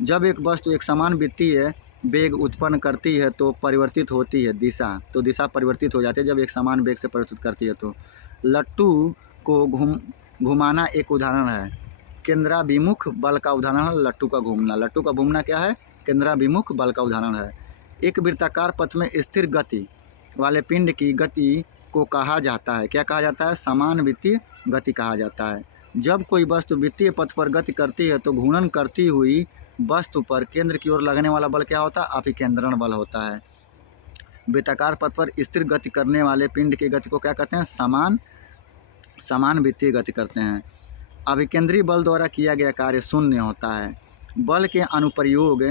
जब एक वस्तु एक समान वित्तीय वेग उत्पन्न करती है तो परिवर्तित होती है दिशा, तो दिशा परिवर्तित हो जाती है जब एक समान वेग से परिवर्तित करती है। तो लट्टू को घुमाना एक उदाहरण है, केंद्राभिमुख बल का उदाहरण है लट्टू का घूमना। लट्टू का घूमना क्या है? केंद्राभिमुख बल का उदाहरण है। एक वृत्ताकार पथ में स्थिर गति वाले पिंड की गति को कहा जाता है, क्या कहा जाता है? समान वित्तीय गति कहा जाता है। जब कोई वस्तु वित्तीय पथ पर गति करती है तो घूर्णन करती हुई वस्तु पर केंद्र की ओर लगने वाला बल क्या होता है? अभिकेंद्रण बल होता है। वृत्ताकार पथ पर स्थिर गति करने वाले पिंड की गति को क्या कहते हैं? समान वित्तीय गति करते हैं। अभिकेंद्रीय बल द्वारा किया गया कार्य शून्य होता है। बल के अनुप्रयोग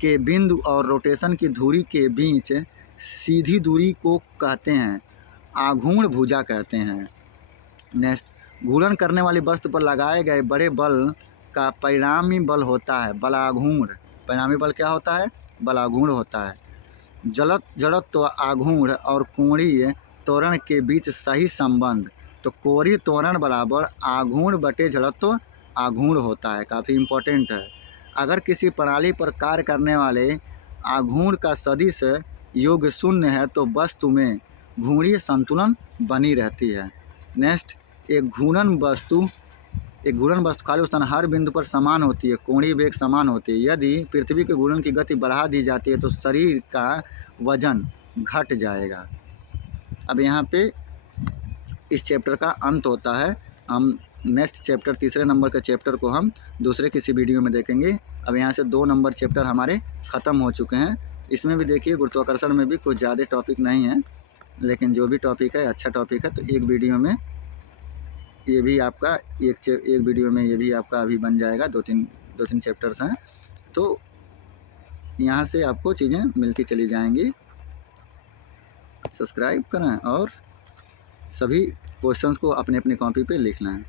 के बिंदु और रोटेशन की धुरी के बीच सीधी दूरी को कहते हैं आघूर्ण भुजा कहते हैं। नेक्स्ट, घूर्णन करने वाली वस्तु पर लगाए गए बड़े बल का परिणामी बल होता है बलाघूर्ण। परिणामी बल क्या होता है? बलाघूर्ण होता है। जड़त्व आघूर्ण और कोणीय त्वरण के बीच सही संबंध, तो कोणीय त्वरण बराबर आघूर्ण बटे जड़त्व आघूर्ण होता है। काफ़ी इम्पोर्टेंट है। अगर किसी प्रणाली पर कार्य करने वाले आघूर्ण का सदिश योग शून्य है तो वस्तु में घूर्णीय संतुलन बनी रहती है। नेक्स्ट, एक घूर्णन वस्तु खाली स्थान हर बिंदु पर समान होती है, कोणीय वेग समान होती है। यदि पृथ्वी के घूर्णन की गति बढ़ा दी जाती है तो शरीर का वजन घट जाएगा। अब यहाँ पे इस चैप्टर का अंत होता है। हम नेक्स्ट चैप्टर, तीसरे नंबर के चैप्टर को हम दूसरे किसी वीडियो में देखेंगे। अब यहाँ से 2 नंबर चैप्टर हमारे ख़त्म हो चुके हैं। इसमें भी देखिए गुरुत्वाकर्षण में भी कुछ ज़्यादा टॉपिक नहीं है, लेकिन जो भी टॉपिक है अच्छा टॉपिक है। तो एक वीडियो में ये भी आपका एक वीडियो में ये भी आपका अभी बन जाएगा। 2-3 चैप्टर्स हैं, तो यहाँ से आपको चीज़ें मिलती चली जाएंगी। सब्सक्राइब करें और सभी क्वेश्चंस को अपने अपनी कॉपी पे लिख लें।